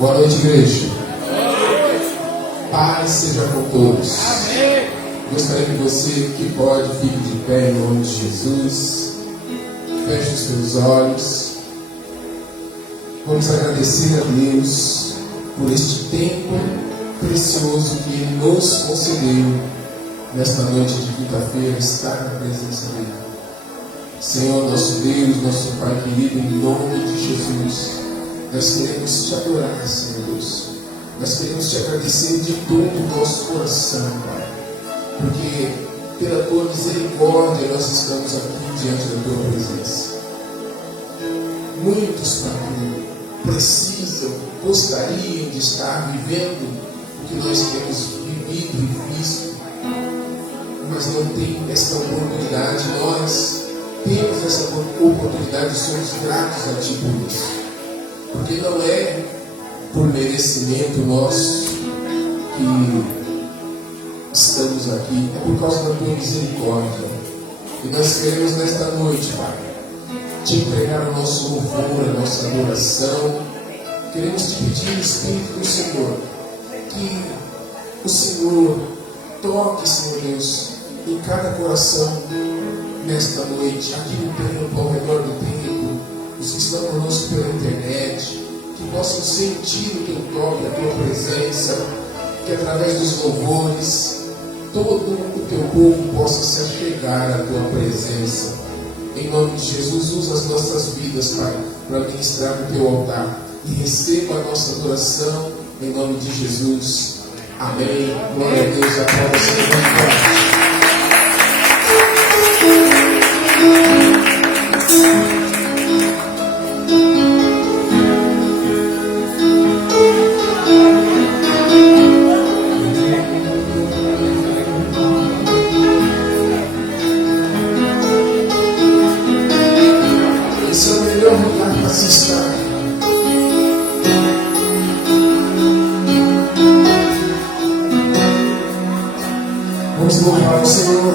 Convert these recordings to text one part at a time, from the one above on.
Boa noite, igreja. Paz seja com todos. Gostaria que você que pode fique de pé em nome de Jesus. Feche os seus olhos. Vamos agradecer a Deus por este tempo precioso que Ele nos concedeu nesta noite de quinta-feira, estar na presença dEle. Senhor, nosso Deus, nosso Pai querido, em nome de Jesus, nós queremos te adorar, Senhor Deus. Nós queremos te agradecer de todo o nosso coração, Pai, porque pela tua misericórdia nós estamos aqui diante da tua presença. Muitos, Pai, precisam, gostariam de estar vivendo o que nós temos vivido e visto, mas não tem essa oportunidade. Nós temos essa oportunidade e somos gratos a Ti por isso, porque não é por merecimento nosso que estamos aqui, é por causa da Tua misericórdia. E nós queremos nesta noite, Pai, te entregar o nosso louvor, a nossa adoração. Queremos te pedir, Espírito do Senhor, que o Senhor toque, Senhor Deus, em cada coração nesta noite, aqui no templo, ao redor do templo, os que estão conosco pela internet, que possam sentir o teu toque, a tua presença, que através dos louvores todo o teu povo possa se achegar à tua presença. Em nome de Jesus, usa as nossas vidas, Pai, para ministrar no teu altar e receba a nossa adoração em nome de Jesus. Amém. Glória a Deus. Aplauda o Senhor. Esse é o melhor lugar para se estar. Vamos louvar o Senhor.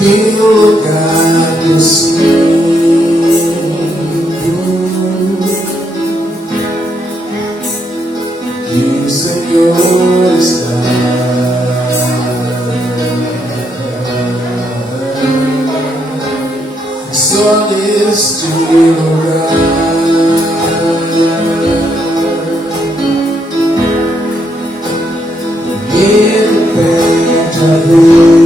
Que lugar do Senhor, que o Senhor está. Só neste lugar Ele pede a Deus.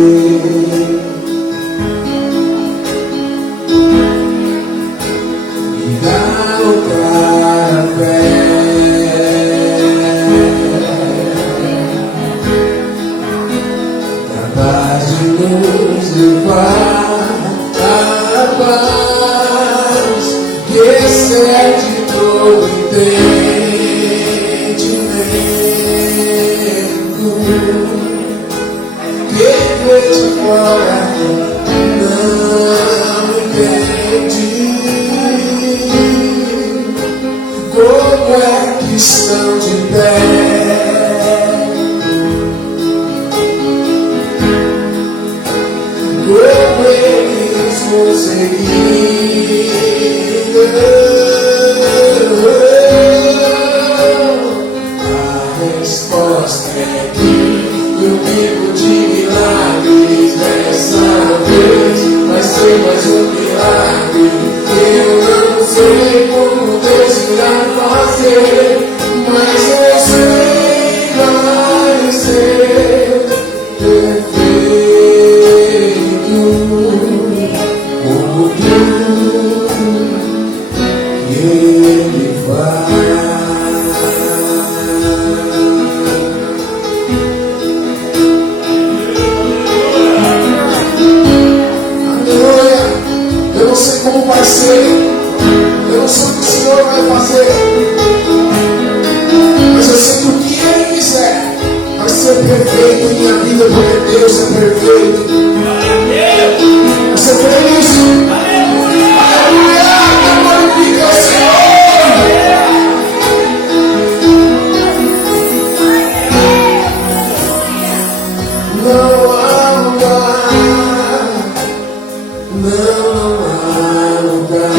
não há lugar.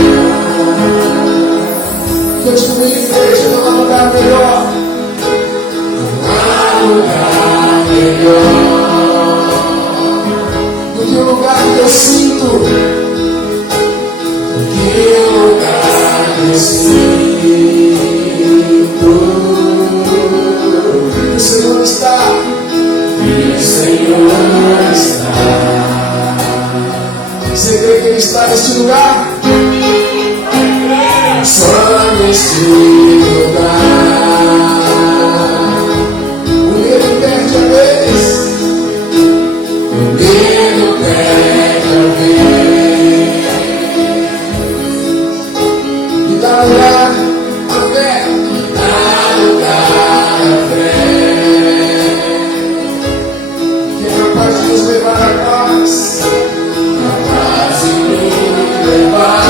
Cante comigo, igreja, não há lugar melhor. Não há lugar melhor do que o lugar que eu sinto, do que o lugar que eu sinto. O Senhor está, e o Senhor está. Você crê que Ele está neste lugar? Só neste lugar. O medo perde a vez. O medo perde a vez. E dá lugar à fé. E dá lugar à fé. Que é capaz de nos levar à paz. Capaz de nos levar.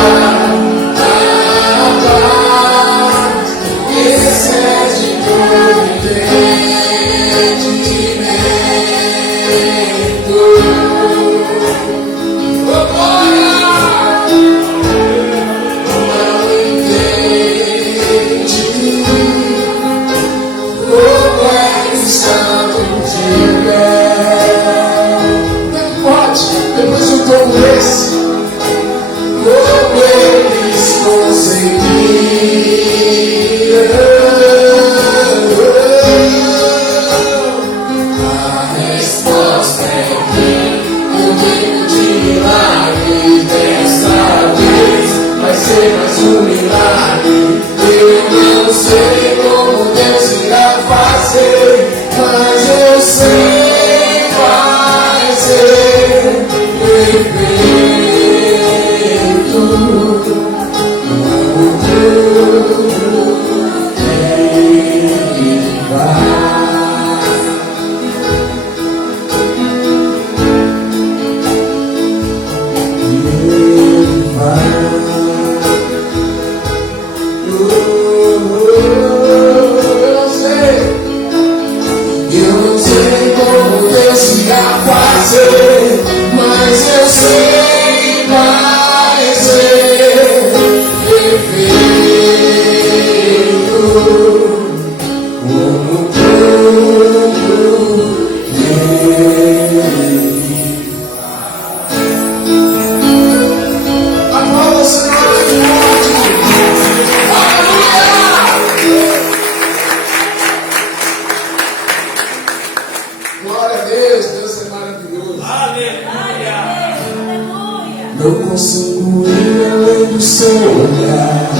Não consigo ir além do seu olhar.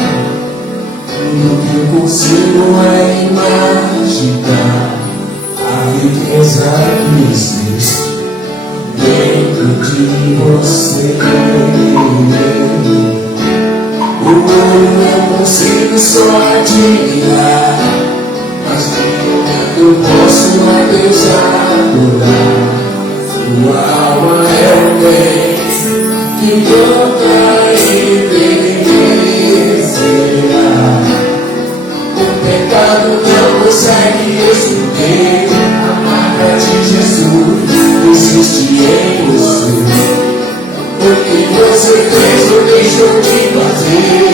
Tudo que eu consigo é imaginar a riqueza que existe dentro de você. O mundo eu consigo só admirar, mas eu posso a Deus adorar. Tua alma é o bem que toda envelhecerá. O pecado não consegue esconder a marca de Jesus existe em você. O que você fez ou deixou de fazer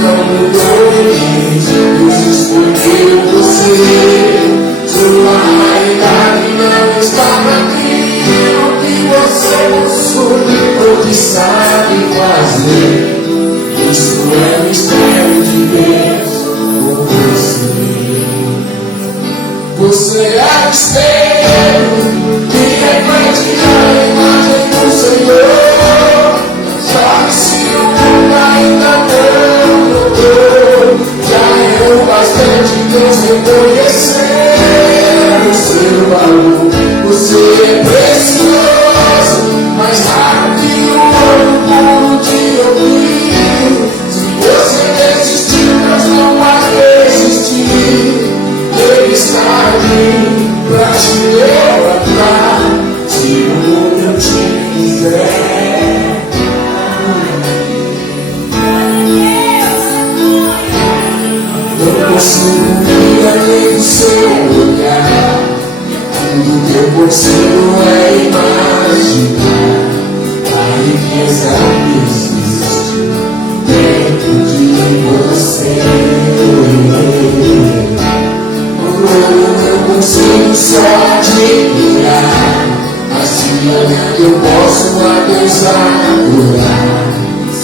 não mudou ninguém. Deus escolheu você. Sua realidade não está naquilo que você possui ou que sabe fazer. Isso é o mistério de Deus por você. Você é o espelho que reflete a imagem do Senhor. Sabe se o mundo ainda não mudou, já é o bastante Deus reconhecer o seu valor. Você é precioso, mais raro que o ouro puro de ouvir.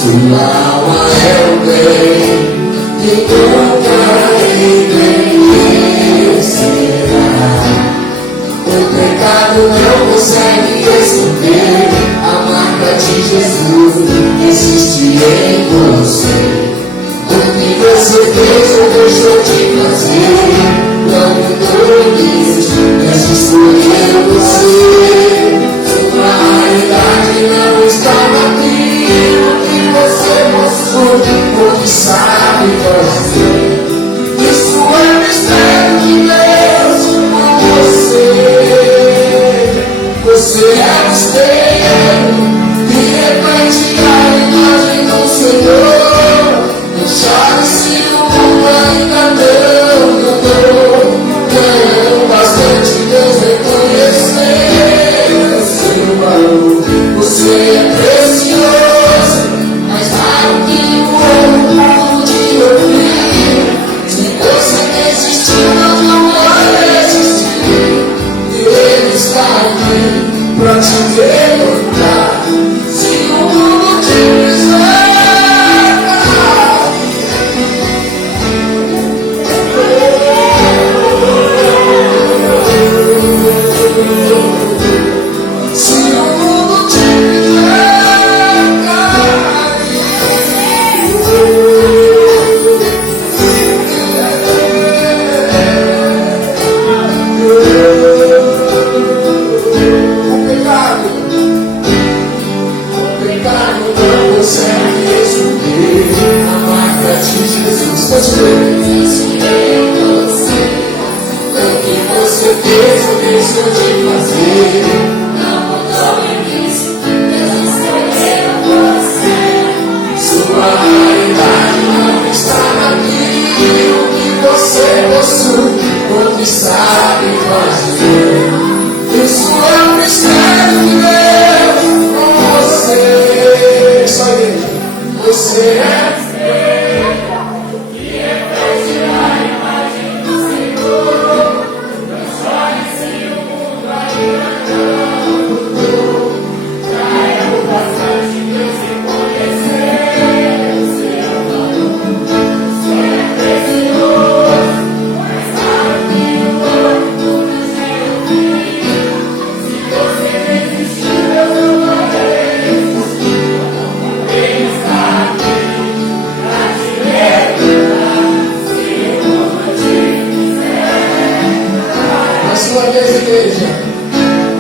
tua alma é o bem, que nunca envelhecerá. O pecado não consegue esconder a marca de Jesus existe em você. O que você fez ou deixou de fazer não mudou isso, deixa escolher você. Sua realidade não está naquilo que você possui ou que sabe fazer. Isso é mistério de Deus com você. Você é mistério que reflete a imagem do Senhor. Não chore se o mundo ainda não mudou. Ganhou bastante Deus reconhecer o seu valor. Você é precioso, mais raro que o ouro puro de Ofir. Se você desistiu, não vai existir. E Ele está aqui pra te levantar. Se o mundo te quiser. Se o mundo te o pecado não consegue esconder a marca de Jesus. Pode ver. O que você fez ou deixou de fazer não mudou isso, Deus escolheu você. Sua realidade não está naquilo que você possui ou que sabe fazer. Isso é um mistério de Deus com você. Só ele. Você é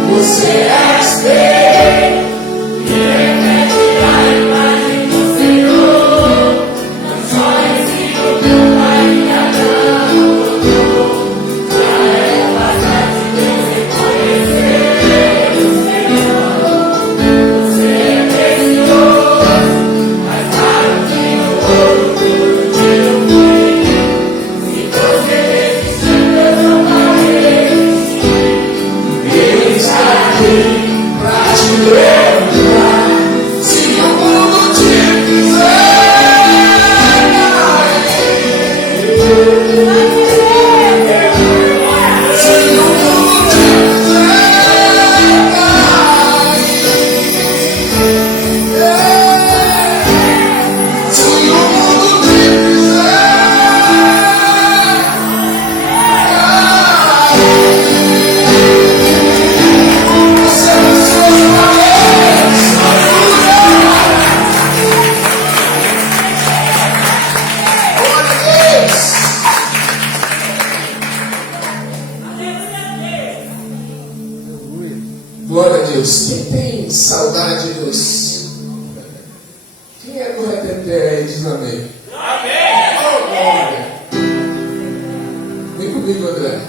você é espelho que reflete a imagem do Senhor. Não chore se o mundo ainda não mudou. Já é bastante Deus reconhecer o Senhor. Você é precioso, mais raro que o ouro puro de Ofir. Se você desistir, Deus não vai resistir. Ele está aqui pra te levantar. Se o mundo te quiser, se o mundo te quiser, se o mundo te Glória a Deus. Quem tem saudade de Deus? Quem é do reteté aí diz amém? Amém! Oh, glória! Vem comigo, André.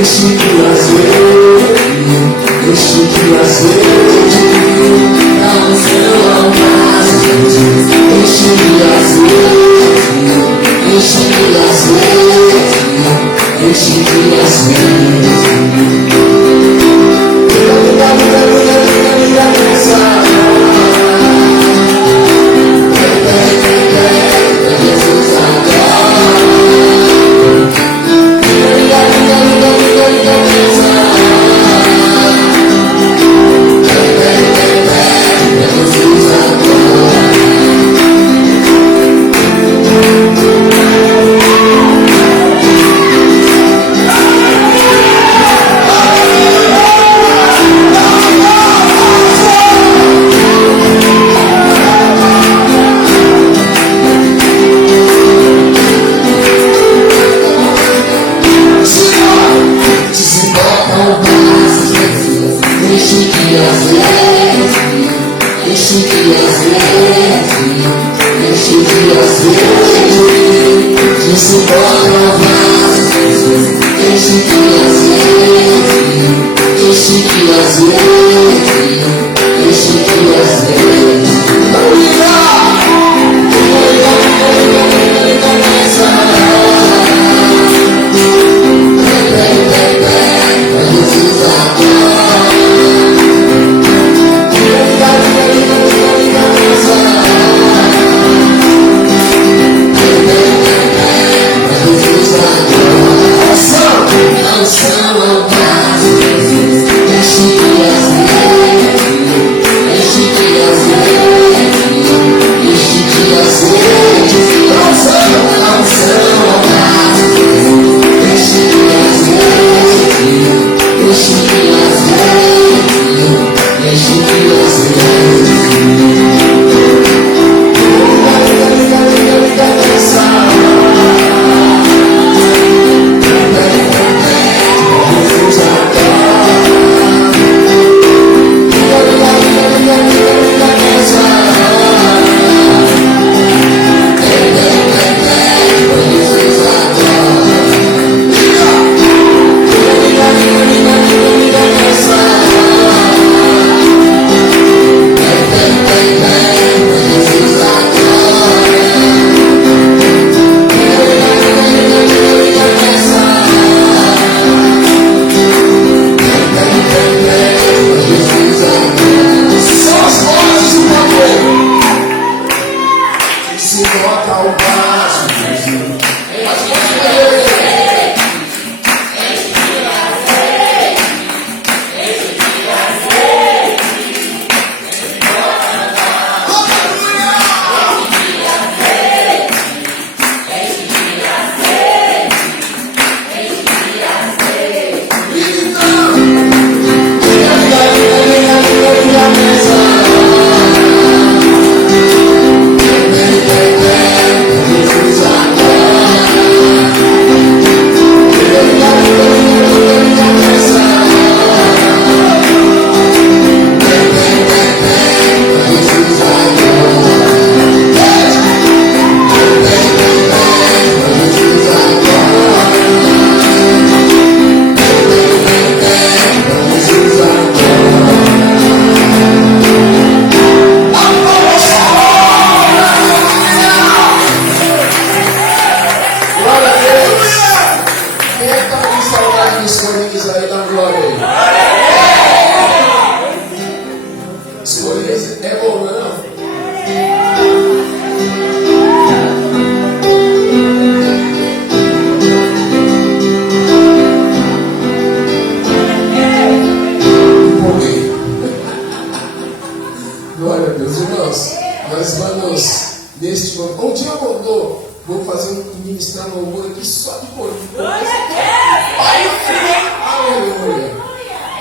enche de azeite, enche de azeite, a unção ao máximo, enche de azeite, enche de azeite, enche de azeite.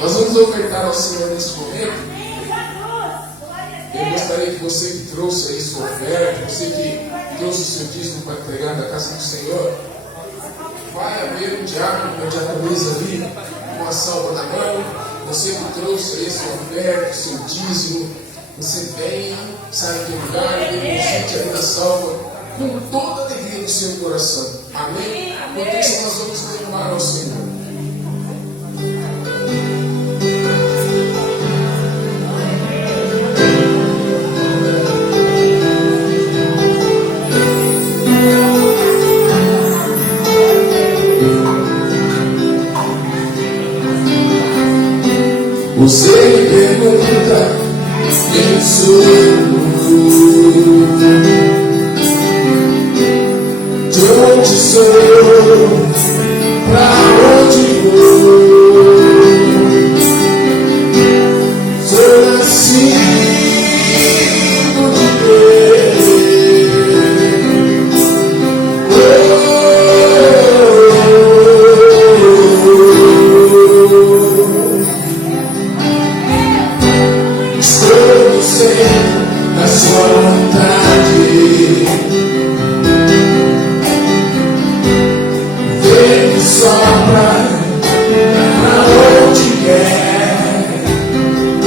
Nós vamos ofertar ao Senhor nesse momento. Eu gostaria que você que trouxe aí sua oferta, você que trouxe o seu dízimo para entregar na casa do Senhor, vai haver um diácono, uma diaconisa ali, com a salva na mão. Você que trouxe aí sua oferta, seu dízimo, você vem, sai do lugar e deposite ali na salva com toda a alegria do seu coração. Amém? Por isso nós vamos levar ao Senhor. Você me pergunta quem sou eu, de onde sou, pra onde vou. Sou nascido de Deus. Estou sempre na sua vontade. Vem sopra pra onde quer.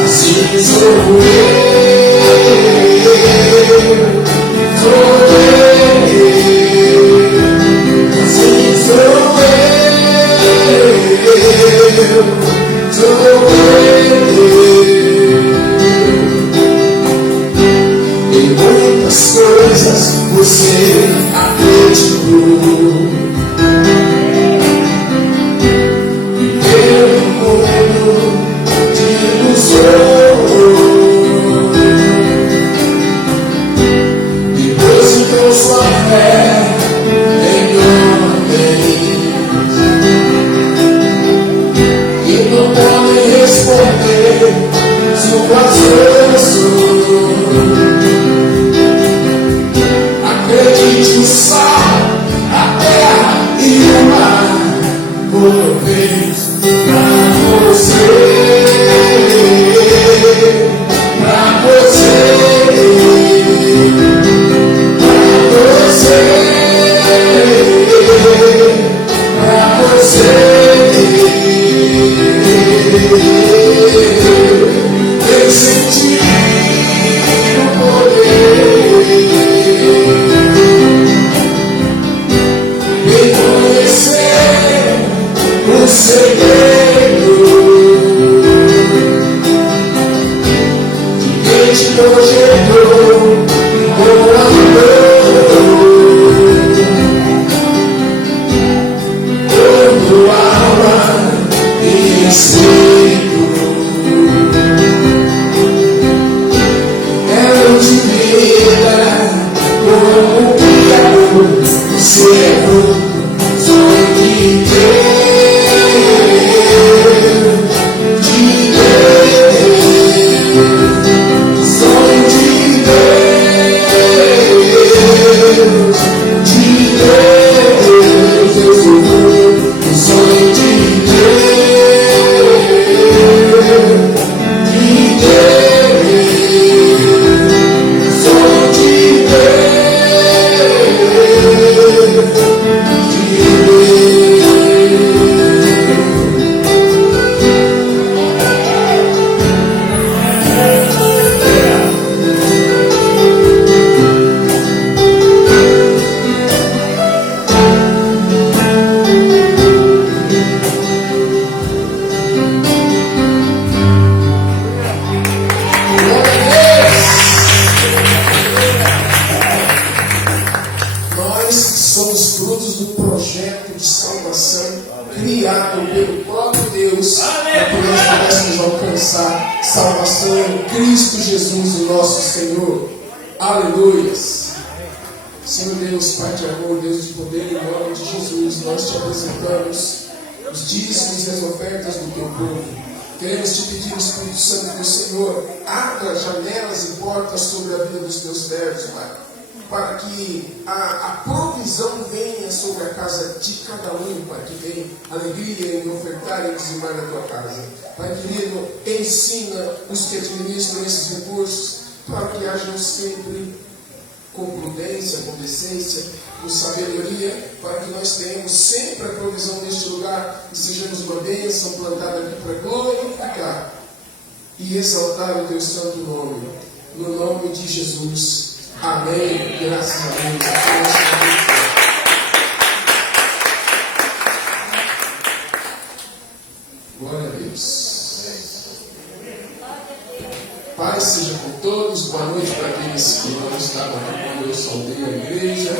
Assim sou eu. Sou eu. Assim sou eu. Sou eu. Em muitas coisas você acreditou. Viveu um mundo de ilusão. Depositou sua fé em homens que não podem responder suas orações. Acredite no sal, a terra e o mar, como fez pra você, pra você, pra você, pra você. Eu senti o poder. O segredo de quem te projetou com amor, dando alma e espírito. Ela te vida como criador, você é fruto, sonho de Deus. Salvação em Cristo Jesus, o nosso Senhor. Aleluias. Senhor Deus, Pai de amor, Deus de poder, em nome de Jesus, nós te apresentamos os dízimos e as ofertas do teu povo. Queremos te pedir, Espírito Santo do Senhor, abra janelas e portas sobre a vida dos teus servos, Pai, para que a provisão venha sobre a casa de cada um, Pai, que tem alegria em ofertar e dizimar na tua casa. Pai querido, ensina os que administram esses recursos para que hajam sempre com prudência, com decência, com sabedoria, para que nós tenhamos sempre a provisão neste lugar e sejamos uma bênção plantada aqui para glorificar e exaltar o teu santo nome. No nome de Jesus. Amém. Graças a Deus. Glória a Deus. Paz seja com todos. Boa noite para aqueles que não estavam aqui quando eu saudei a igreja.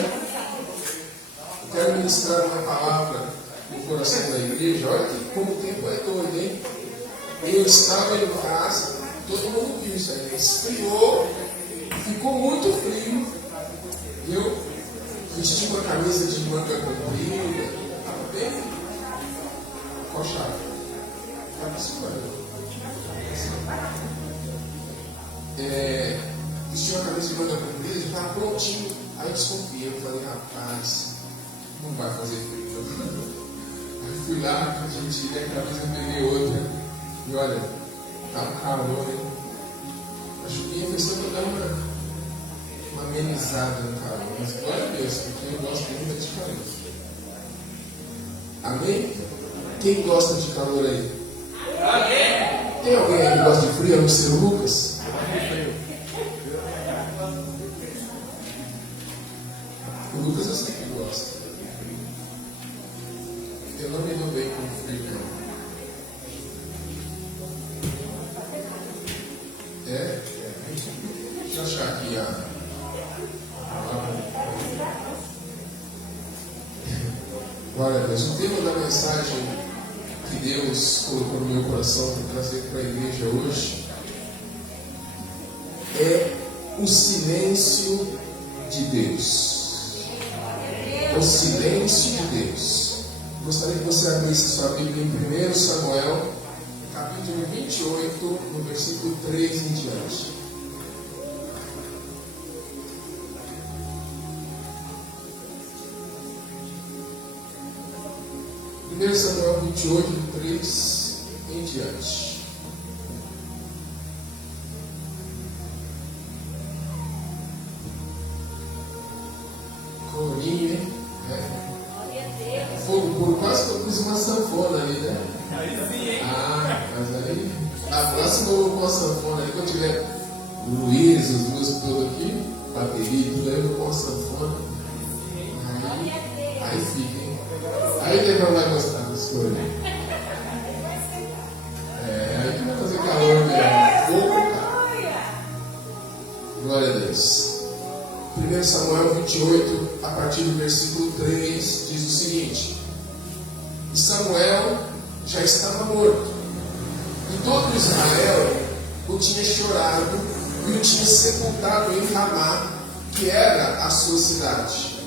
Eu quero ministrar uma palavra no coração da igreja. Olha como o tempo é doido, hein? Eu estava em casa, todo mundo viu isso aí. Esfriou, ficou muito frio. Eu vesti uma camisa de manga comprida, estava bem coxado. Estava escuro. Vesti uma camisa de manga comprida, já estava prontinho. Aí eu desconfiei, eu falei, rapaz, não vai fazer frio. Aí fui lá, a gente tirei a camisa, peguei outra. E olha, tá calor, hein? A chuvinha fez só pra dar uma amenizada no calor. Mas glória a Deus, porque eu gosto muito de calor. Amém? Quem gosta de calor aí? Amém? Tem alguém aí que gosta de frio, a não ser o Lucas? O Lucas eu sei que gosta. Eu não me dou bem com frio, não. Deixa eu achar aqui Glória a Deus. O tema da mensagem que Deus colocou no meu coração para trazer para a igreja hoje é o silêncio de Deus. O silêncio de Deus. Gostaria que você abrisse sua Bíblia em 1 Samuel, capítulo 28, no versículo 3 em diante. 1 Samuel 28, 3 em diante. Corinha, fogo puro, quase que eu pus uma sanfona ali, né? Mas aí, a próxima eu vou pôr uma sanfona aí, quando tiver o Luiz, os músicos todos aqui, bateria, tudo aí eu vou pôr uma sanfona. Aí fica, hein? Aí o Deus vai gostar das coisas. Aí que vai fazer calor mesmo. Fogo, cara. Glória a Deus. 1 Samuel 28, a partir do versículo 3, diz o seguinte: E Samuel já estava morto, e todo Israel o tinha chorado e o tinha sepultado em Ramá, que era a sua cidade.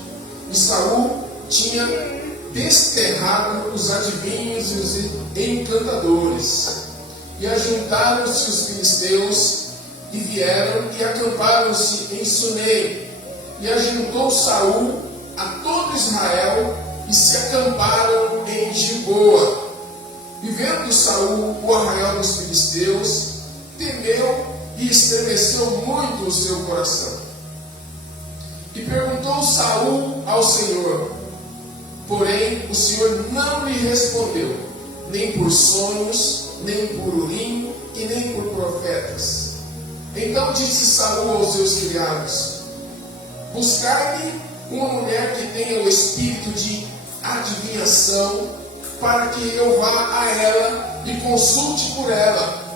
E Saul tinha desterrado os adivinhos e os encantadores, e ajuntaram-se os filisteus, e vieram e acamparam-se em Sunem. E ajuntou Saul a todo Israel, e se acamparam em Giboa. E vendo Saul o arraial dos filisteus, temeu e estremeceu muito o seu coração. E perguntou Saul ao Senhor, porém o Senhor não lhe respondeu, nem por sonhos, nem por urim e nem por profetas. Então disse Saul aos seus criados: Buscai-me uma mulher que tenha o espírito de adivinhação, para que eu vá a ela e consulte por ela.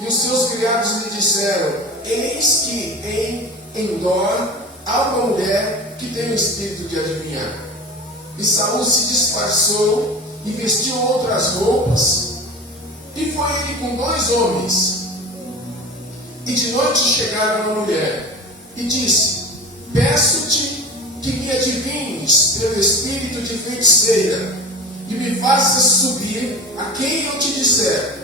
E os seus criados lhe disseram: Eis que em Endor há uma mulher que tem o espírito de adivinhar. E Saul se disfarçou e vestiu outras roupas, e foi ele com 2 homens. E de noite chegaram a mulher, e disse: Peço-te que me adivinhes pelo espírito de feiticeira, e me faças subir a quem eu te disser.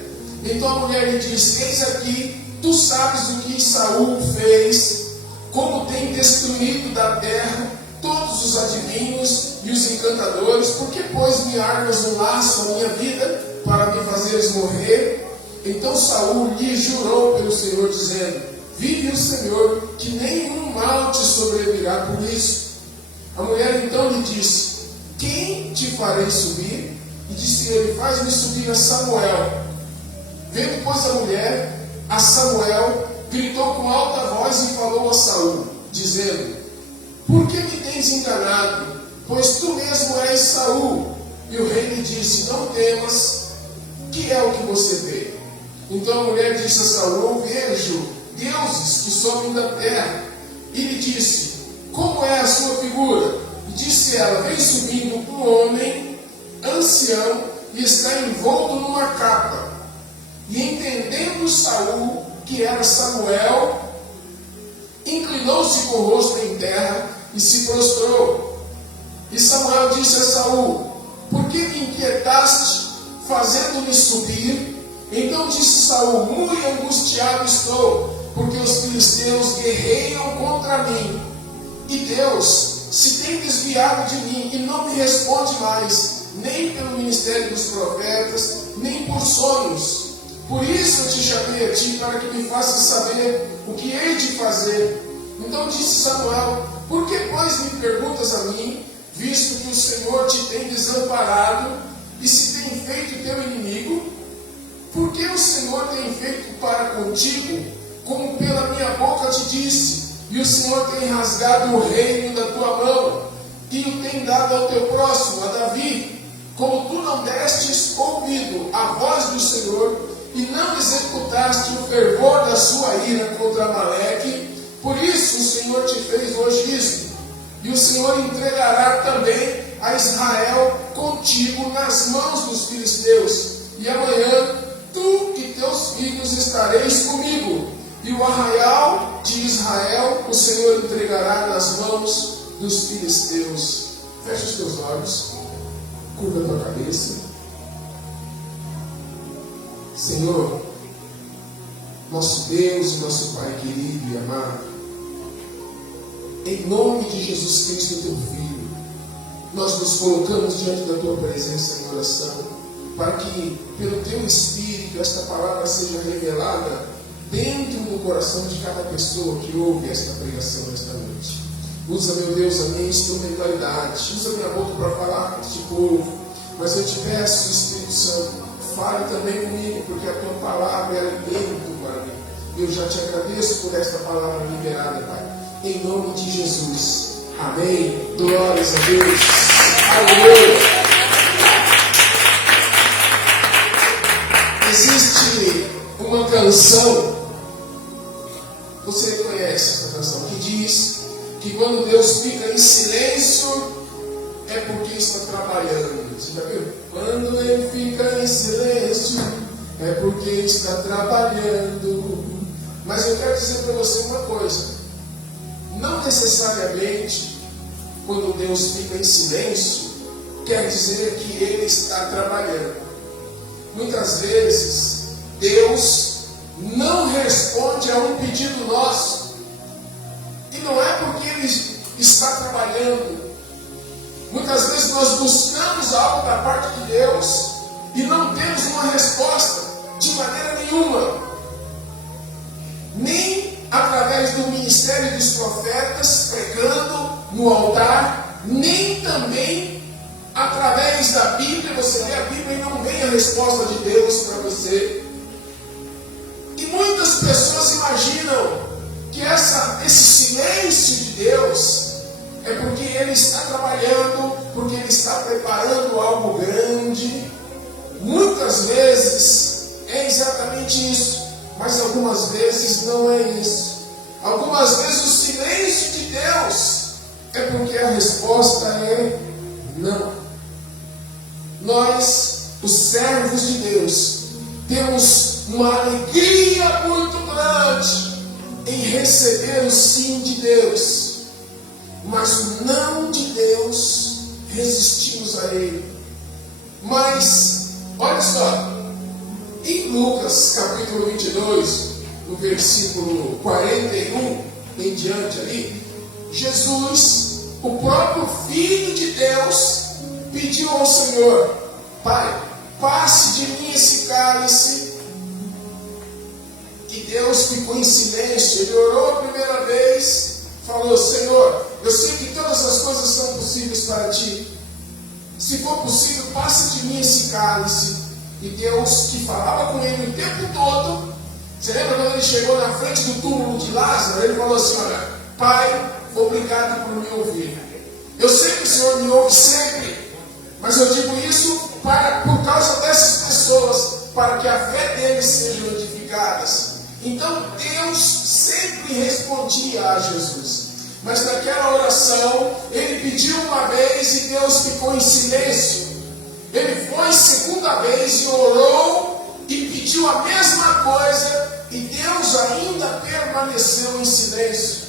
Então a mulher lhe disse: Eis aqui, tu sabes o que Saul fez, como tem destruído da terra todos os adivinhos e os encantadores, porque pois me armas no laço a minha vida, para me fazeres morrer. Então Saul lhe jurou pelo Senhor, dizendo: Vive o Senhor, que nenhum mal te sobrevirá por isso. A mulher então lhe disse: Quem te farei subir? E disse ele: Faz-me subir a Samuel. Vendo, pois, a mulher a Samuel, gritou com alta voz e falou a Saul, dizendo: Por que me tens enganado? Pois tu mesmo és Saul. E o rei lhe disse: Não temas, que é o que você vê? Então a mulher disse a Saul: Vejo deuses que sobem da terra. E lhe disse: Como é a sua figura? E disse ela: Vem subindo um homem ancião e está envolto numa capa. E entendendo Saul que era Samuel, inclinou-se com o rosto em terra e se prostrou. E Samuel disse a Saul: por que me inquietaste, fazendo-me subir? Então disse Saul: muito angustiado estou, porque os filisteus guerreiam contra mim. E Deus se tem desviado de mim e não me responde mais, nem pelo ministério dos profetas, nem por sonhos. Por isso eu te chamei a ti, para que me faças saber o que hei de fazer. Então disse Samuel: por que, pois, me perguntas a mim, visto que o Senhor te tem desamparado e se tem feito teu inimigo? Por que o Senhor tem feito para contigo, como pela minha boca te disse, e o Senhor tem rasgado o reino da tua mão, e o tem dado ao teu próximo, a Davi? Como tu não destes ouvido à voz do Senhor, e não executaste o fervor da sua ira contra Amaleque, por isso o Senhor te fez hoje isto. E o Senhor entregará também a Israel contigo nas mãos dos filisteus. E amanhã tu e teus filhos estareis comigo. E o arraial de Israel o Senhor entregará nas mãos dos filisteus. Fecha os teus olhos, curva a tua cabeça. Senhor, nosso Deus e nosso Pai querido e amado, em nome de Jesus Cristo, teu Filho, nós nos colocamos diante da tua presença em oração, para que, pelo teu Espírito, esta palavra seja revelada dentro do coração de cada pessoa que ouve esta pregação nesta noite. Usa, meu Deus, a minha instrumentalidade, usa a minha boca para falar com este povo, mas eu te peço, Espírito Santo, fale também comigo, porque a tua palavra é alimento para mim. Eu já te agradeço por esta palavra liberada, Pai. Em nome de Jesus. Amém. Glórias a Deus. Aleluia. Existe uma canção, você conhece essa canção, que diz que quando Deus fica em silêncio é porque está trabalhando. Você já viu? Quando Ele fica em silêncio é porque está trabalhando. Mas eu quero dizer para você uma coisa: não necessariamente quando Deus fica em silêncio quer dizer que Ele está trabalhando. Muitas vezes Deus não responde a um pedido nosso, e não é porque Ele está trabalhando. Muitas vezes nós buscamos algo da parte de Deus e não temos uma resposta de maneira nenhuma, nem através do ministério dos profetas pregando no altar, nem também através da Bíblia. Você lê a Bíblia e não vem a resposta de Deus para você. E muitas pessoas imaginam que esse silêncio de Deus é porque Ele está trabalhando, porque Ele está preparando algo grande. Muitas vezes é exatamente isso, mas algumas vezes não é isso. Algumas vezes o silêncio de Deus é porque a resposta é não. Nós, os servos de Deus, temos uma alegria muito grande em receber o sim de Deus, mas o não de Deus resistimos a Ele. Mas, olha só, em Lucas capítulo 22, no versículo 41 em diante ali, Jesus, o próprio Filho de Deus, pediu ao Senhor: Pai, passe de mim esse cálice. E Deus ficou em silêncio. Ele orou a primeira vez, falou: Senhor, eu sei que todas as coisas são possíveis para ti. Se for possível, passe de mim esse cálice. E Deus, que falava com ele o tempo todo, você lembra quando ele chegou na frente do túmulo de Lázaro? Ele falou assim: olha, Pai, obrigado por me ouvir. Eu sei que o Senhor me ouve sempre, mas eu digo isso por causa dessas pessoas, para que a fé deles seja edificadas. Então Deus sempre respondia a Jesus. Mas naquela oração, ele pediu uma vez e Deus ficou em silêncio. Ele foi segunda vez e orou e pediu pediu a mesma coisa e Deus ainda permaneceu em silêncio.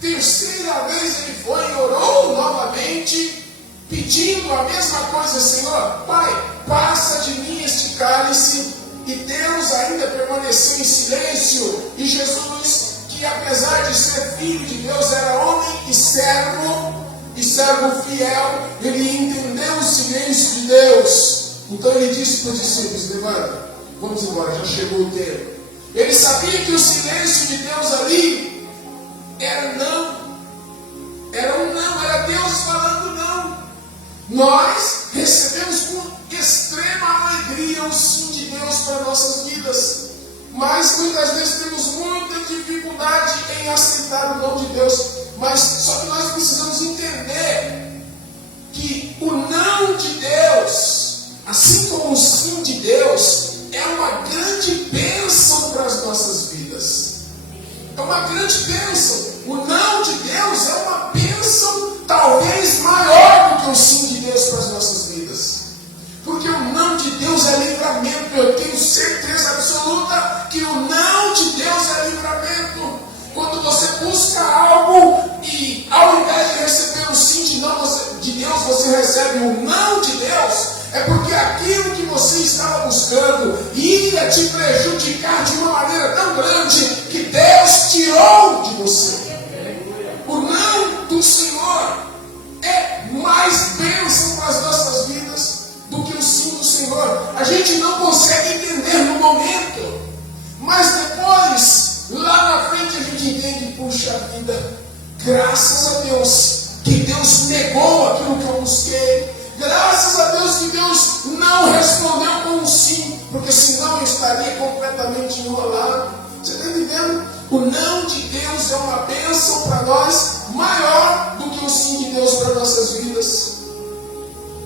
Terceira vez ele foi e orou novamente, pedindo a mesma coisa: Senhor, Pai, passa de mim este cálice. E Deus ainda permaneceu em silêncio. E Jesus, que apesar de ser filho de Deus, era homem e servo fiel, ele entendeu o silêncio de Deus. Então ele disse para os discípulos: levanta, vamos embora, já chegou o tempo. Ele sabia que o silêncio de Deus ali era não. Era um não, era Deus falando não. Nós recebemos com extrema alegria o sim de Deus para nossas vidas, mas muitas vezes temos muita dificuldade em aceitar o não de Deus. Mas só que nós precisamos entender que o não de Deus, assim como o sim de Deus, é uma grande bênção para as nossas vidas. É uma grande bênção. O não de Deus é uma bênção talvez maior do que o sim de Deus para as nossas vidas. Porque o não de Deus é livramento. Eu tenho certeza absoluta que o não de Deus é livramento. Quando você busca algo e ao invés de receber o sim de Deus, você recebe o não de Deus, é porque aquilo que você estava buscando ia te prejudicar de uma maneira tão grande que Deus tirou de você. O não do Senhor é mais bênção para as nossas vidas do que o sim do Senhor. A gente não consegue entender no momento, mas depois, lá na frente, a gente entende: puxa vida, graças a Deus que Deus negou aquilo que eu busquei. Graças a Deus que Deus não respondeu com um sim, porque senão eu estaria completamente enrolado. Você está entendendo? O não de Deus é uma bênção para nós maior do que o sim de Deus para nossas vidas.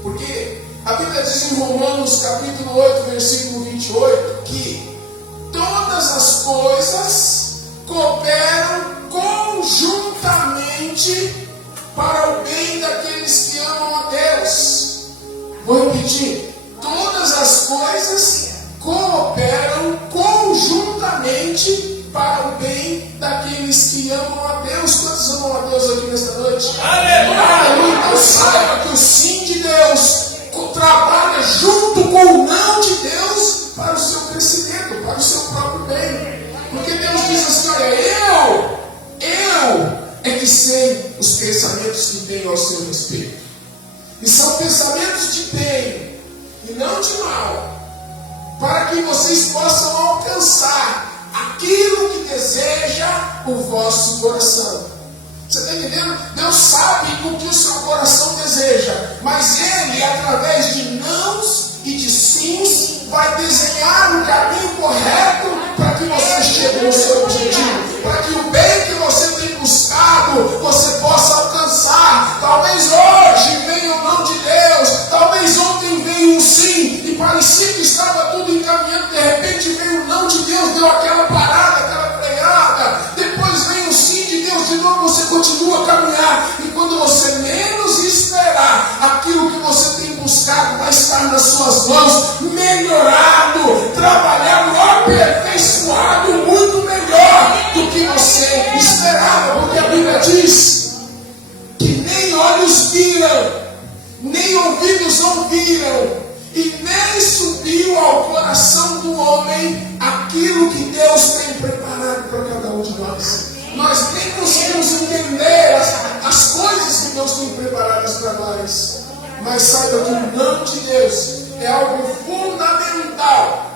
Porque a Bíblia diz em Romanos capítulo 8, versículo 28, que todas as coisas cooperam conjuntamente para o bem daqueles que amam a Deus. Vou repetir: todas as coisas cooperam conjuntamente para o bem daqueles que amam a Deus. Quantos amam a Deus aqui nesta noite? Aleluia! Então saiba que o sim de Deus trabalha junto com o não de Deus para o seu crescimento, para o seu próprio bem. Porque Deus diz assim: olha, eu é que sei os pensamentos que tenho ao seu respeito. E são pensamentos de bem e não de mal, para que vocês possam alcançar aquilo que deseja o vosso coração. Você está entendendo? Deus sabe o que o seu coração deseja, mas Ele, através de nãos e de sims, vai desenhar o caminho correto para que você chegue ao seu objetivo, para que o bem que você tem buscado, você possa alcançar. Talvez hoje venha o não de Deus, talvez ontem veio um sim, e parecia que estava tudo encaminhando, de repente veio o não de Deus, deu aquela parada, aquela freada, depois vem o sim de Deus de novo, você continua a caminhar, e quando você menos esperar, aquilo que você tem buscado vai estar nas suas mãos, melhorado, trabalhado, aperfeiçoado, muito melhor do que você esperava, porque a Bíblia diz que nem olhos viram, nem ouvidos ouviram, e nem subiu ao coração do homem aquilo que Deus tem preparado para cada um de nós. Nós nem conseguimos entender as coisas que Deus tem preparadas para nós. Mas saiba que o não de Deus é algo fundamental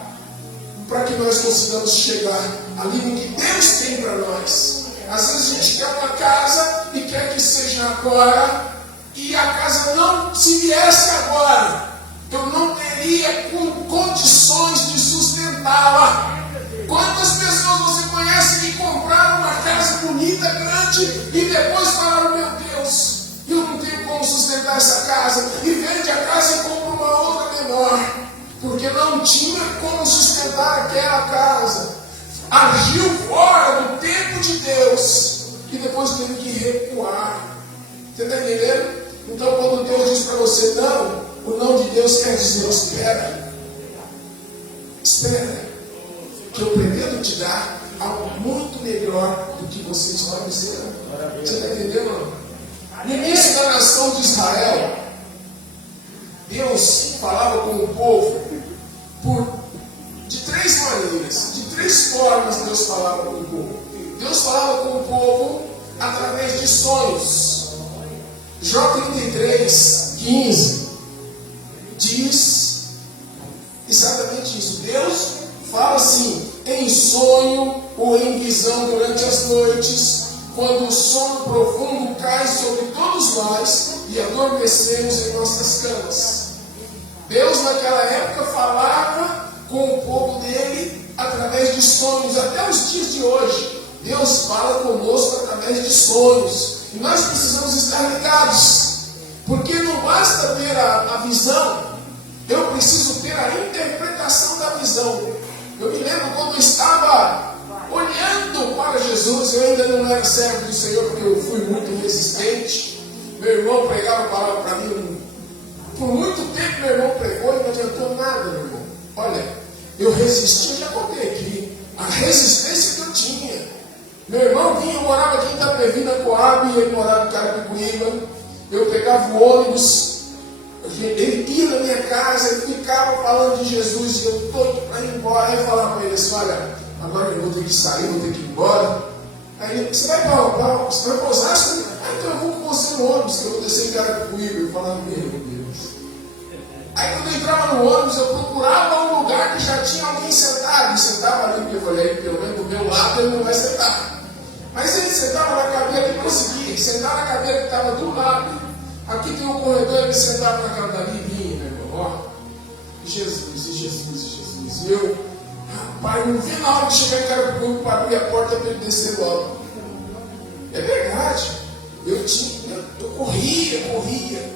para que nós consigamos chegar ali no que Deus tem para nós. Às vezes a gente quer uma casa e quer que seja agora, e a casa não, se viesse agora, eu não teria condições de sustentá-la. Quantas pessoas você conhece que compraram uma casa bonita, grande, e depois falaram: meu Deus, eu não tenho como sustentar essa casa, e vende a casa e compra uma outra menor, porque não tinha como sustentar aquela casa. Agiu fora do tempo de Deus, e depois teve que recuar. Você está entendendo? Então quando Deus diz para você não, o não de Deus quer dizer: espera. Espera. que eu pretendo te dar algo muito melhor do que você está observando. Você está entendendo? No início da nação de Israel, Deus falava com o povo de três maneiras, de três formas Deus falava com o povo. Deus falava com o povo através de sonhos. Jó 33:15 diz exatamente isso. Deus fala assim, em sonho ou em visão durante as noites, quando o sono profundo cai sobre todos nós e adormecemos em nossas camas. Deus naquela época falava com o povo dele através de sonhos. Até os dias de hoje, Deus fala conosco através de sonhos. E nós precisamos estar ligados, porque não basta ter a visão, eu preciso ter a interpretação da visão. Eu me lembro quando eu estava olhando para Jesus, eu ainda não era servo do Senhor, porque eu fui muito resistente. Meu irmão pregava a palavra para mim. Por muito tempo meu irmão pregou e não adiantou nada, meu irmão. Olha, eu resisti, eu já contei aqui, a resistência que eu tinha. Meu irmão vinha, eu morava aqui em Itapevi, na Coab, e ele morava em Carapicuíba. Eu pegava o ônibus, ele ia na minha casa, ele ficava falando de Jesus, e eu doido para ir embora. Aí eu falava para ele assim, olha, agora eu vou ter que sair, vou ter que ir embora. Aí ele, você vai para Osasco? Então eu vou com você no ônibus, que eu vou descer em Carapicuíba. Eu falava, meu Deus. Aí quando eu entrava no ônibus, eu procurava um lugar que já tinha alguém sentado. E sentava ali, porque eu falei, pelo menos do meu lado ele não vai sentar. Mas ele sentava na cadeira e conseguia. Sentar na cadeira que estava do lado. Aqui tem um corredor, ele sentava na cadeira ali e vinha, meu irmão. Ó, Jesus. E eu, rapaz, não vi na hora de chegar em Carapicuíba para abrir a porta para ele descer logo. É verdade. Eu corria.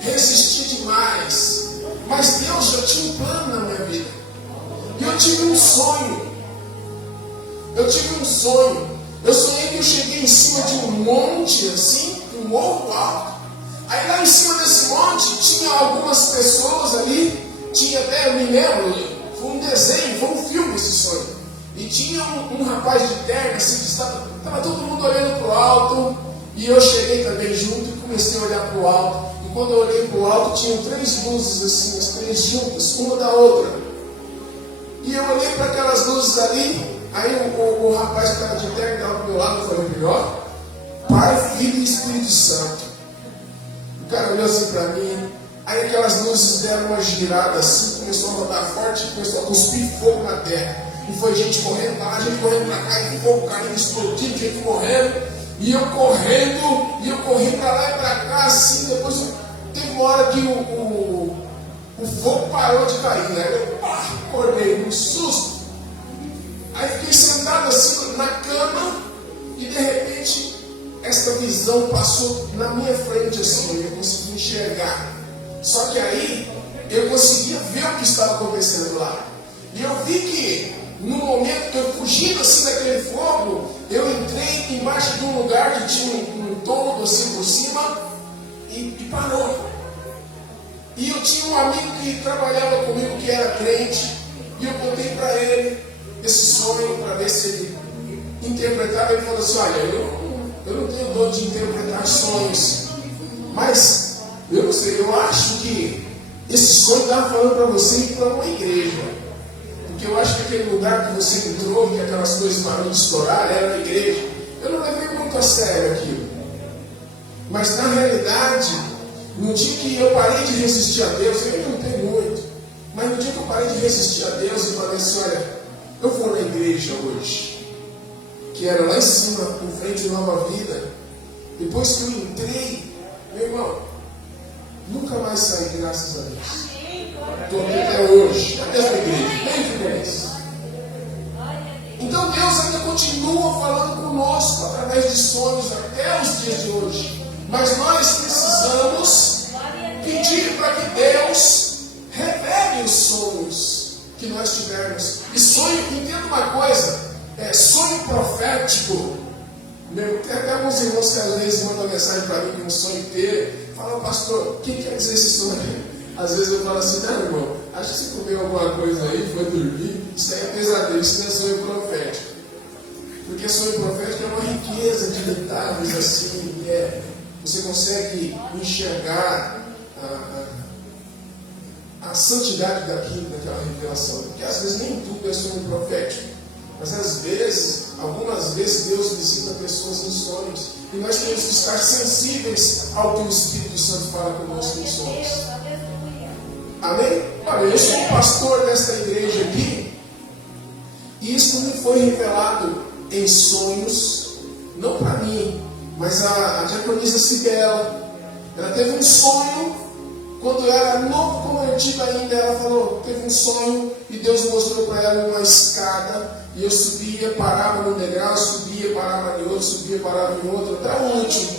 Resisti demais. Mas Deus já tinha um plano na minha vida. E eu tive um sonho. Eu sonhei que eu cheguei em cima de um monte, assim, um morro alto. Aí lá em cima desse monte tinha algumas pessoas ali. Tinha até, eu me lembro, foi um desenho, foi um filme esse sonho. E tinha um rapaz de terno, assim, que estava todo mundo olhando para o alto. E eu cheguei também junto e comecei a olhar para o alto. E quando eu olhei para o alto, tinham três luzes assim, as três juntas, uma da outra. E eu olhei para aquelas luzes ali. Aí o rapaz que estava de terno estava do meu lado, eu falei, melhor, Pai, Filho e Espírito Santo. O cara olhou assim para mim. Aí aquelas luzes deram uma girada assim, começou a rodar forte, começou a cuspir fogo na terra. E foi gente correndo para lá, gente correndo para cá, e fogo caindo, explodindo, gente morrendo. E eu corri para lá e para cá, assim. Depois teve uma hora que o fogo parou de cair, né? Eu acordei, um susto. Aí fiquei sentado assim na cama e de repente esta visão passou na minha frente assim, eu consegui enxergar. Só que aí eu conseguia ver o que estava acontecendo lá. E eu vi que no momento que eu fugindo assim daquele fogo, eu entrei embaixo de um lugar que tinha um toldo assim por cima e parou. E eu tinha um amigo que trabalhava comigo que era crente e eu contei para ele esse sonho para ver se ele interpretava. Ele falou assim, olha, eu não tenho dom de interpretar sonhos, mas eu não sei, eu acho que esse sonho estava falando para você ir para uma igreja. Porque eu acho que aquele lugar que você entrou, que aquelas coisas pararam de estourar, era a igreja. Eu não levei muito a sério aquilo. Mas na realidade, no dia que eu parei de resistir a Deus, eu ainda não tenho muito, mas no dia que eu parei de resistir a Deus, eu falei assim, olha, eu vou na igreja hoje, que era lá em cima, em frente de Nova Vida. Depois que eu entrei, meu irmão, nunca mais saí, graças a Deus. Estou aqui até hoje, na mesma igreja, bem feliz. Então Deus ainda continua falando conosco através de sonhos até os dias de hoje. Mas nós precisamos pedir para que Deus revele os sonhos que nós tivermos. E sonho, entenda uma coisa, sonho profético. Tem até alguns irmãos que às vezes mandam mensagem para mim que um sonho inteiro. Falam, pastor, o que quer dizer esse sonho? Às vezes eu falo assim, não, irmão, acho que você comeu alguma coisa aí, foi dormir. Isso aí é pesadelo, isso não é sonho profético. Porque sonho profético é uma riqueza de detalhes assim, você consegue enxergar a santidade daquela revelação. Porque às vezes nem tudo é sonho profético. Mas às vezes, algumas vezes Deus visita pessoas em sonhos. E nós temos que estar sensíveis ao que o Espírito Santo fala conosco em sonhos. Amém? Olha, eu sou um pastor desta igreja aqui. E isso me foi revelado em sonhos, não para mim, mas a diaconisa Cibela. Ela teve um sonho, quando ela era novo convertida ainda, ela falou, teve um sonho e Deus mostrou para ela uma escada, e eu subia, parava no degrau, subia, parava em outro, subia, parava em outro, até o último.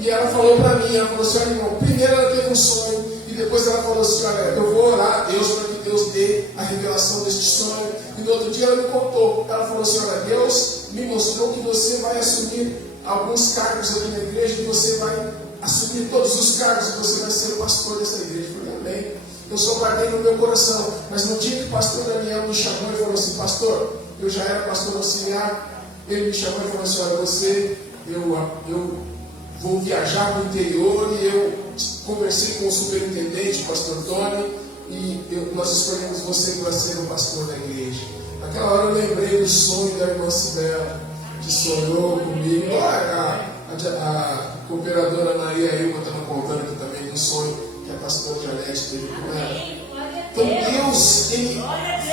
E ela falou para mim, ela falou assim, olha, irmão, primeiro ela teve um sonho, e depois ela falou assim, olha, eu vou orar a Deus para que Deus dê a revelação deste sonho. E no outro dia ela me contou, ela falou assim, olha, Deus me mostrou que você vai assumir alguns cargos aqui na igreja, e você vai assumir todos os cargos, e você vai ser o pastor dessa igreja. Eu falei, amém. Eu só guardei no meu coração. Mas no dia que o pastor Daniel me chamou e falou assim, pastor, eu já era pastor auxiliar, ele me chamou e falou assim, olha, eu vou viajar para o interior, e eu conversei com o superintendente, o pastor Tony, e nós escolhemos você para ser o pastor da igreja. Naquela hora eu lembrei do sonho da irmã Cibela, que sonhou comigo. A cooperadora Maria Ilma estava contando aqui também do sonho que a pastora Janete teve com ela. Então Deus, Ele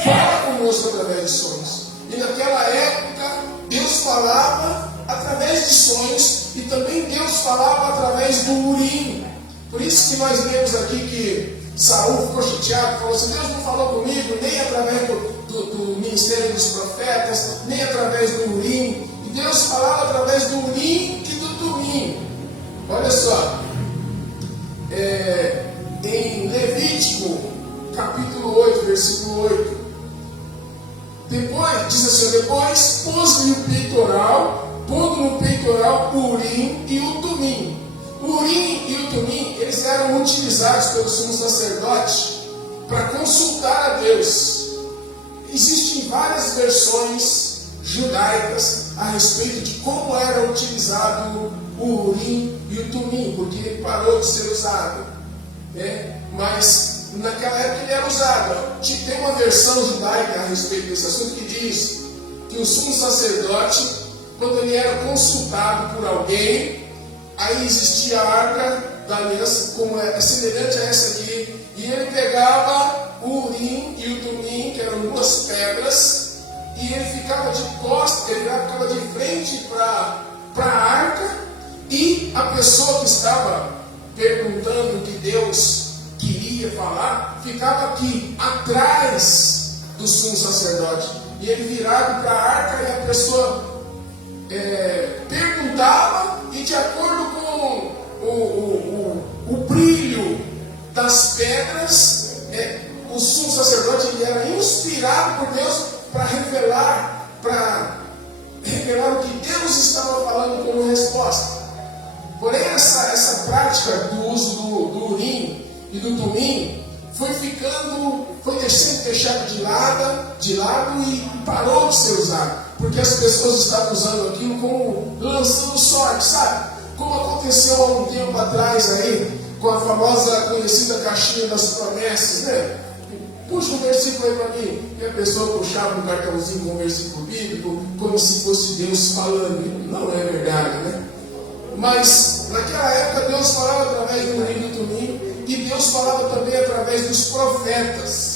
fala conosco através de sonhos. E naquela época, Deus falava através de sonhos, e também Deus falava através do Urim. Por isso que nós lemos aqui que Saul ficou chateado, falou assim, Deus não falou comigo, nem através do ministério dos profetas, nem através do Urim. E Deus falava através do Urim e do Tumim. Olha só, em Levítico, capítulo 8, versículo 8, depois, diz assim, depois pôs-lhe o peitoral, pondo no peitoral o Urim e o Tumim. O Urim e o Tumim, eles eram utilizados pelo sumo sacerdote para consultar a Deus. Existem várias versões judaicas a respeito de como era utilizado o Urim e o Tumim, porque ele parou de ser usado, mas naquela época ele era usado. Tem uma versão judaica a respeito desse assunto que diz que o sumo sacerdote, quando ele era consultado por alguém, aí existia a arca da aliança, como é semelhante a essa aqui, e ele pegava o Urim e o Tumim, que eram duas pedras, e ele ficava de costas, ele ficava de frente para a arca, e a pessoa que estava perguntando o que Deus queria falar, ficava aqui, atrás do sumo sacerdote, e ele virava para a arca, e a pessoa perguntava, e de acordo com o brilho das pedras, o sumo sacerdote ele era inspirado por Deus para revelar o que Deus estava falando como resposta. Porém, essa prática do uso do Urim e do Tumim foi sendo deixado de lado e parou de ser usado, porque as pessoas estavam usando aquilo como lançando sorte, sabe? Como aconteceu há um tempo atrás aí, com a famosa conhecida caixinha das promessas, né? Puxa um versículo aí para mim. E a pessoa puxava um cartãozinho com um versículo bíblico, como se fosse Deus falando. Não é verdade, né? Mas naquela época Deus falava através do Urim e do Tumim, e Deus falava também através dos profetas.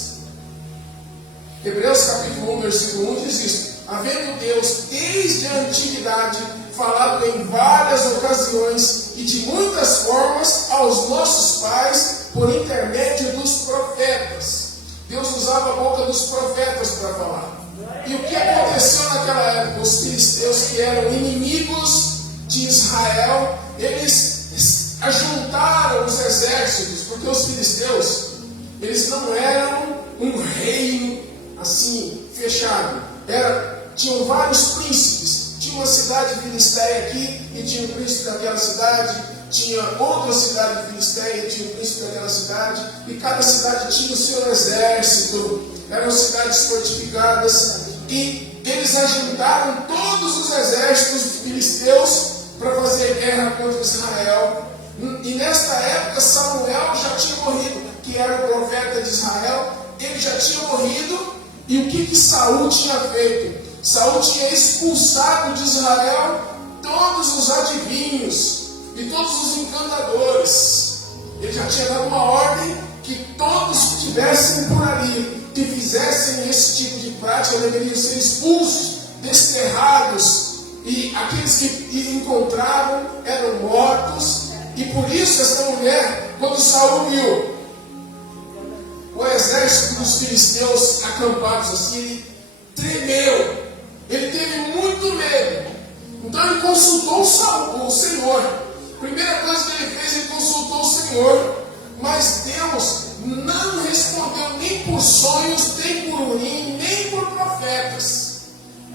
Hebreus capítulo 1, versículo 1 diz isso: havendo Deus desde a antiguidade falado em várias ocasiões e de muitas formas aos nossos pais por intermédio dos profetas. Deus usava a boca dos profetas para falar. E o que aconteceu naquela época? Os filisteus, que eram inimigos de Israel, eles ajuntaram os exércitos, porque os filisteus, eles não eram um reino assim, fechado. Tinham vários príncipes. Tinha uma cidade filisteia aqui, e tinha um príncipe daquela cidade. Tinha outra cidade filisteia, e tinha um príncipe daquela cidade. E cada cidade tinha o seu exército. eram cidades fortificadas, e eles ajuntaram todos os exércitos filisteus para fazer guerra contra Israel. E nesta época Samuel já tinha morrido, que era o profeta de Israel, ele já tinha morrido. E o que Saul tinha feito? Saul tinha expulsado de Israel todos os adivinhos e todos os encantadores. Ele já tinha dado uma ordem que todos que estivessem por ali, que fizessem esse tipo de prática, deveriam ser expulsos, desterrados, e aqueles que encontravam eram mortos. E por isso essa mulher, quando Saul viu o exército dos filisteus acampados assim, ele tremeu, ele teve muito medo. Então ele consultou o Senhor. Primeira coisa que ele fez, ele consultou o Senhor. Mas Deus não respondeu nem por sonhos, nem por urim, nem por profetas.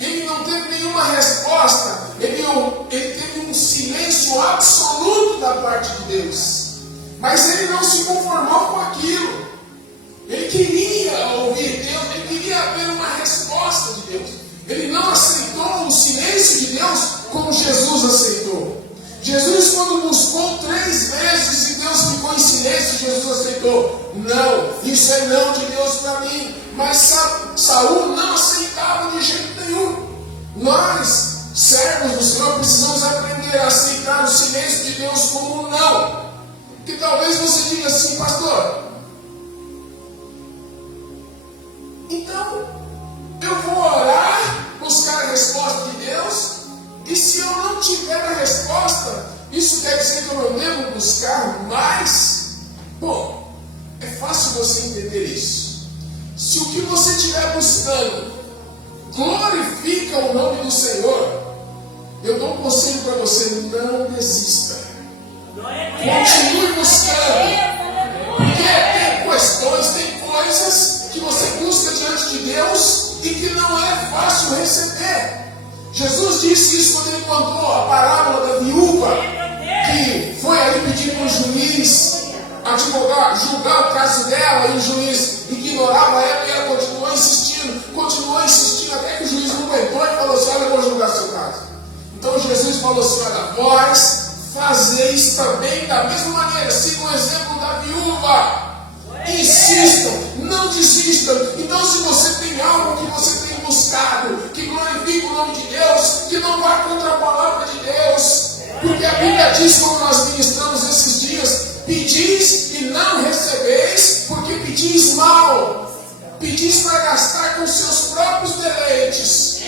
Ele não teve nenhuma resposta. Ele teve um silêncio absoluto da parte de Deus. Mas ele não se conformou com aquilo. Ele queria ouvir Deus, ele queria ver uma resposta de Deus. Ele não aceitou o silêncio de Deus como Jesus aceitou. Jesus, quando buscou 3 vezes e Deus ficou em silêncio, Jesus aceitou. Não, isso é não de Deus para mim. Mas Saul não aceitava de jeito nenhum. Nós, servos do Senhor, precisamos aprender a aceitar o silêncio de Deus como um não. Que talvez você diga assim, pastor, então eu vou orar, buscar a resposta de Deus, e se eu não tiver a resposta, isso quer dizer que eu não devo buscar mais? Bom, é fácil você entender isso. Se o que você estiver buscando glorifica o nome do Senhor, eu dou um conselho para você: não desista. Continue buscando. Porque tem questões, tem coisas que você busca diante de Deus e que não é fácil receber. Jesus disse isso quando ele contou a parábola da viúva, que foi ali pedir para o juiz julgar o caso dela, e o juiz ignorava ela e ela continuou insistindo, até que o juiz não aguentou e falou assim: olha, eu vou julgar seu caso. Então Jesus falou assim: olha, vós fazeis também da mesma maneira, sigam o exemplo da viúva. Insistam, não desistam. Então, se você tem algo que você tem buscado, que glorifica o nome de Deus, que não vai contra a palavra de Deus, porque a Bíblia diz, como nós ministramos esses dias: pedis e não recebeis, porque pedis mal, pedis para gastar com seus próprios deleites.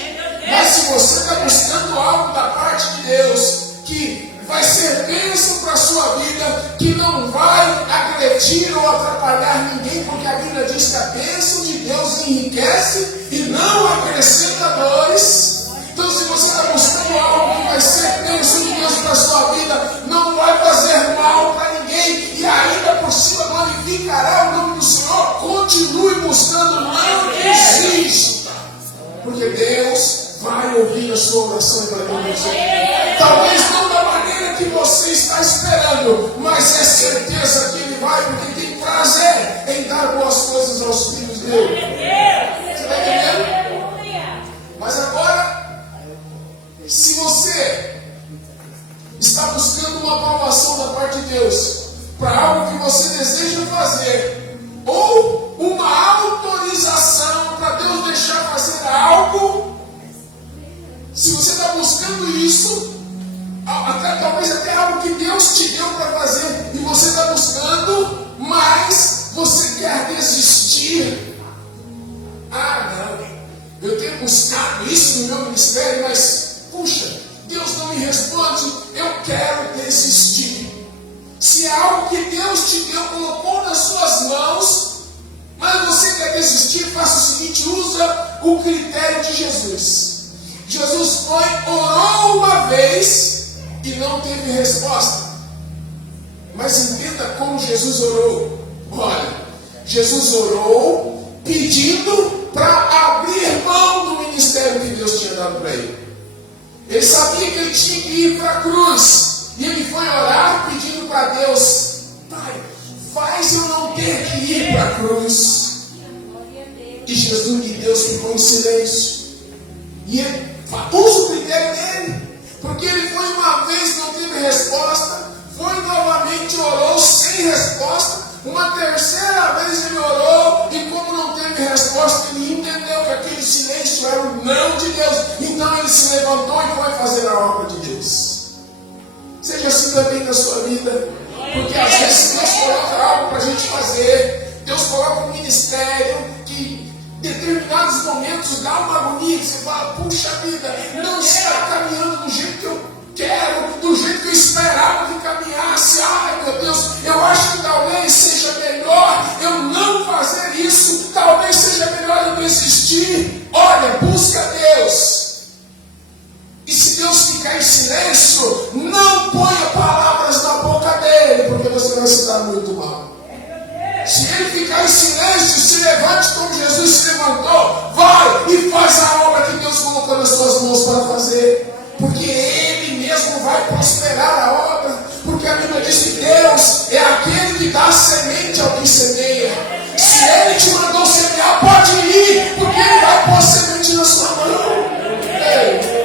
Mas se você está buscando algo da parte de Deus, que vai ser bênção para a sua vida, que não vai agredir ou atrapalhar ninguém, porque a Bíblia diz que a bênção de Deus enriquece e não acrescenta dores. Então, se você está buscando algo que vai ser bênção de Deus para a sua vida, não vai fazer mal para ninguém, e ainda por cima glorificará o nome do Senhor, continue buscando, não desista, porque Deus vai ouvir a sua oração e vai ouvir. Talvez não da maneira que você está esperando, mas é certeza que Ele vai, porque Ele tem prazer em dar boas coisas aos filhos dele. Você está entendendo? Mas agora, se você está buscando uma aprovação da parte de Deus para algo que você deseja fazer, ou uma autorização para Deus deixar fazer algo, se você está buscando isso, talvez até algo que Deus te deu para fazer, e você está buscando, mas você quer desistir. Não, eu tenho buscado isso no meu ministério, mas, puxa, Deus não me responde, eu quero desistir. Se é algo que Deus te deu, colocou nas suas mãos, mas você quer desistir, faça o seguinte: usa o critério de Jesus. Jesus orou uma vez e não teve resposta. Mas entenda como Jesus orou. Olha, Jesus orou pedindo para abrir mão do ministério que Deus tinha dado para ele. Ele sabia que ele tinha que ir para a cruz, e ele foi orar pedindo para Deus: Pai, faz eu não ter que ir para a cruz. E Jesus e Deus ficou em silêncio. E ele usa o critério dele. Porque ele foi uma vez, não teve resposta. Foi novamente, orou sem resposta. Uma terceira vez ele orou. E como não teve resposta, ele entendeu que aquele silêncio era o não de Deus. Então ele se levantou e foi fazer a obra de Deus. Seja assim também na sua vida. Porque às vezes Deus coloca algo para a gente fazer. Deus coloca um ministério que em determinados momentos dá uma agonia. Você fala, puxa vida, não está caminhando do jeito que eu quero, do jeito que eu esperava que caminhasse. Ai meu Deus, eu acho que talvez seja melhor eu não fazer isso. Talvez seja melhor eu desistir. Olha, busca Deus. E se Deus ficar em silêncio, não ponha palavras na boca dele, porque você vai se dar muito mal. Se ele ficar em silêncio, se levante como Jesus se levantou, vai e faz a obra que Deus colocou nas suas mãos para fazer, porque ele mesmo vai prosperar a obra, porque a Bíblia diz que Deus é aquele que dá semente ao que semeia. Se ele te mandou semear, pode ir, porque ele vai pôr semente na sua mão. Ei.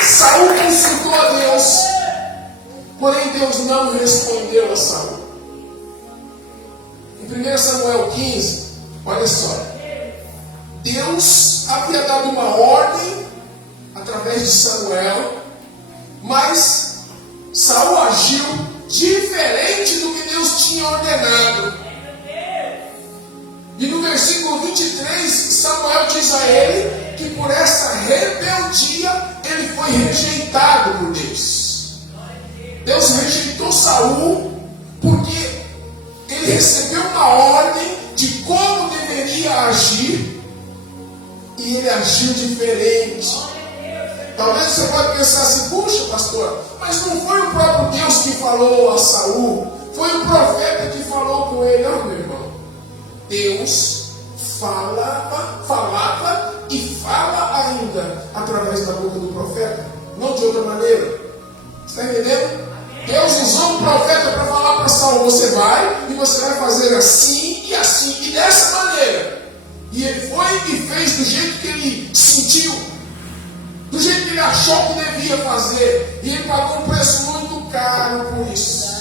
Saul consultou a Deus, porém Deus não respondeu a Saul. Em 1 Samuel 15, olha só, Deus havia dado uma ordem através de Samuel, mas Saul agiu diferente do que Deus tinha ordenado. E no versículo 23, Samuel diz a ele que por essa rebeldia ele foi rejeitado por Deus. Deus rejeitou Saul porque ele recebeu uma ordem de como deveria agir e ele agiu diferente. Talvez você pode pensar assim, puxa pastor, mas não foi o próprio Deus que falou a Saul, foi o profeta que falou com ele. Não, meu irmão. Deus falava e fala ainda através da boca do profeta, não de outra maneira. Você está entendendo? Deus usou um profeta para falar para Saul, você vai e você vai fazer assim e dessa maneira. E ele foi e fez do jeito que ele sentiu, do jeito que ele achou que devia fazer, e ele pagou um preço muito caro por isso.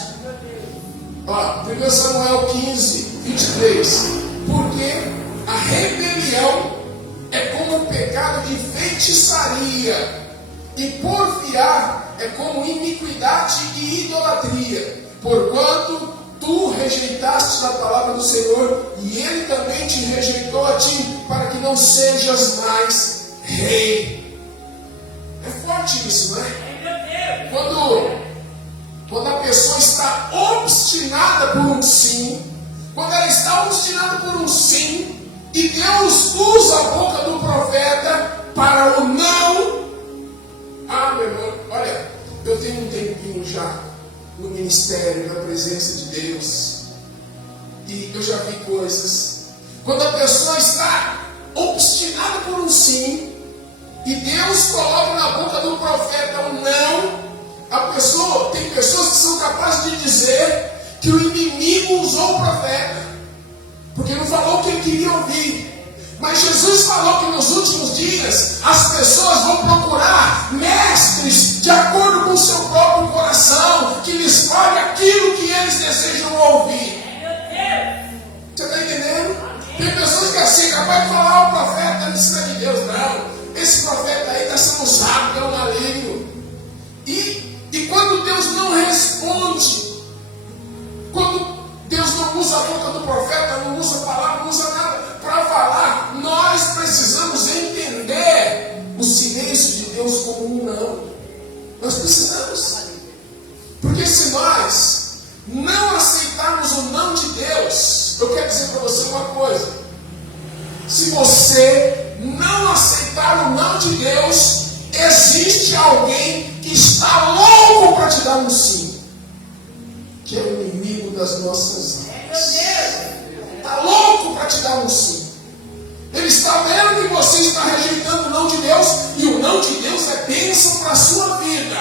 Ó, 1 Samuel 15, 23. Porque a rebelião é como o pecado de feitiçaria, e porfiar é como iniquidade e idolatria, porquanto tu rejeitaste a palavra do Senhor, e ele também te rejeitou a ti, para que não sejas mais rei. É forte isso, não é? Quando a pessoa está obstinada por um sim, quando ela está obstinada por um sim, e Deus usa a boca do profeta para o não. Ah, meu irmão, olha, eu tenho um tempinho já no ministério, na presença de Deus, e eu já vi coisas. Quando a pessoa está obstinada por um sim, e Deus coloca na boca do profeta um não, tem pessoas que são capazes de dizer que o inimigo usou o profeta, porque não falou o que ele queria ouvir. Mas Jesus falou que nos últimos dias as pessoas vão procurar mestres de acordo com o seu próprio coração, que lhes fale aquilo que eles desejam ouvir. Você está entendendo? Tem pessoas que assim, capaz de falar, o profeta não ensina de Deus, não. Esse profeta aí está sendo usado pelo maligno. E quando Deus não responde, quando Deus não usa a boca do profeta, não usa a palavra, não usa nada para falar, nós precisamos entender o silêncio de Deus como um não. Nós precisamos. Porque se nós não aceitarmos o não de Deus, eu quero dizer para você uma coisa. Se você não aceitar o não de Deus, existe alguém que está louco para te dar um sim, que é o inimigo das nossas almas. Está louco para te dar um sim. Ele está vendo que você está rejeitando o não de Deus, e o não de Deus é bênção para a sua vida.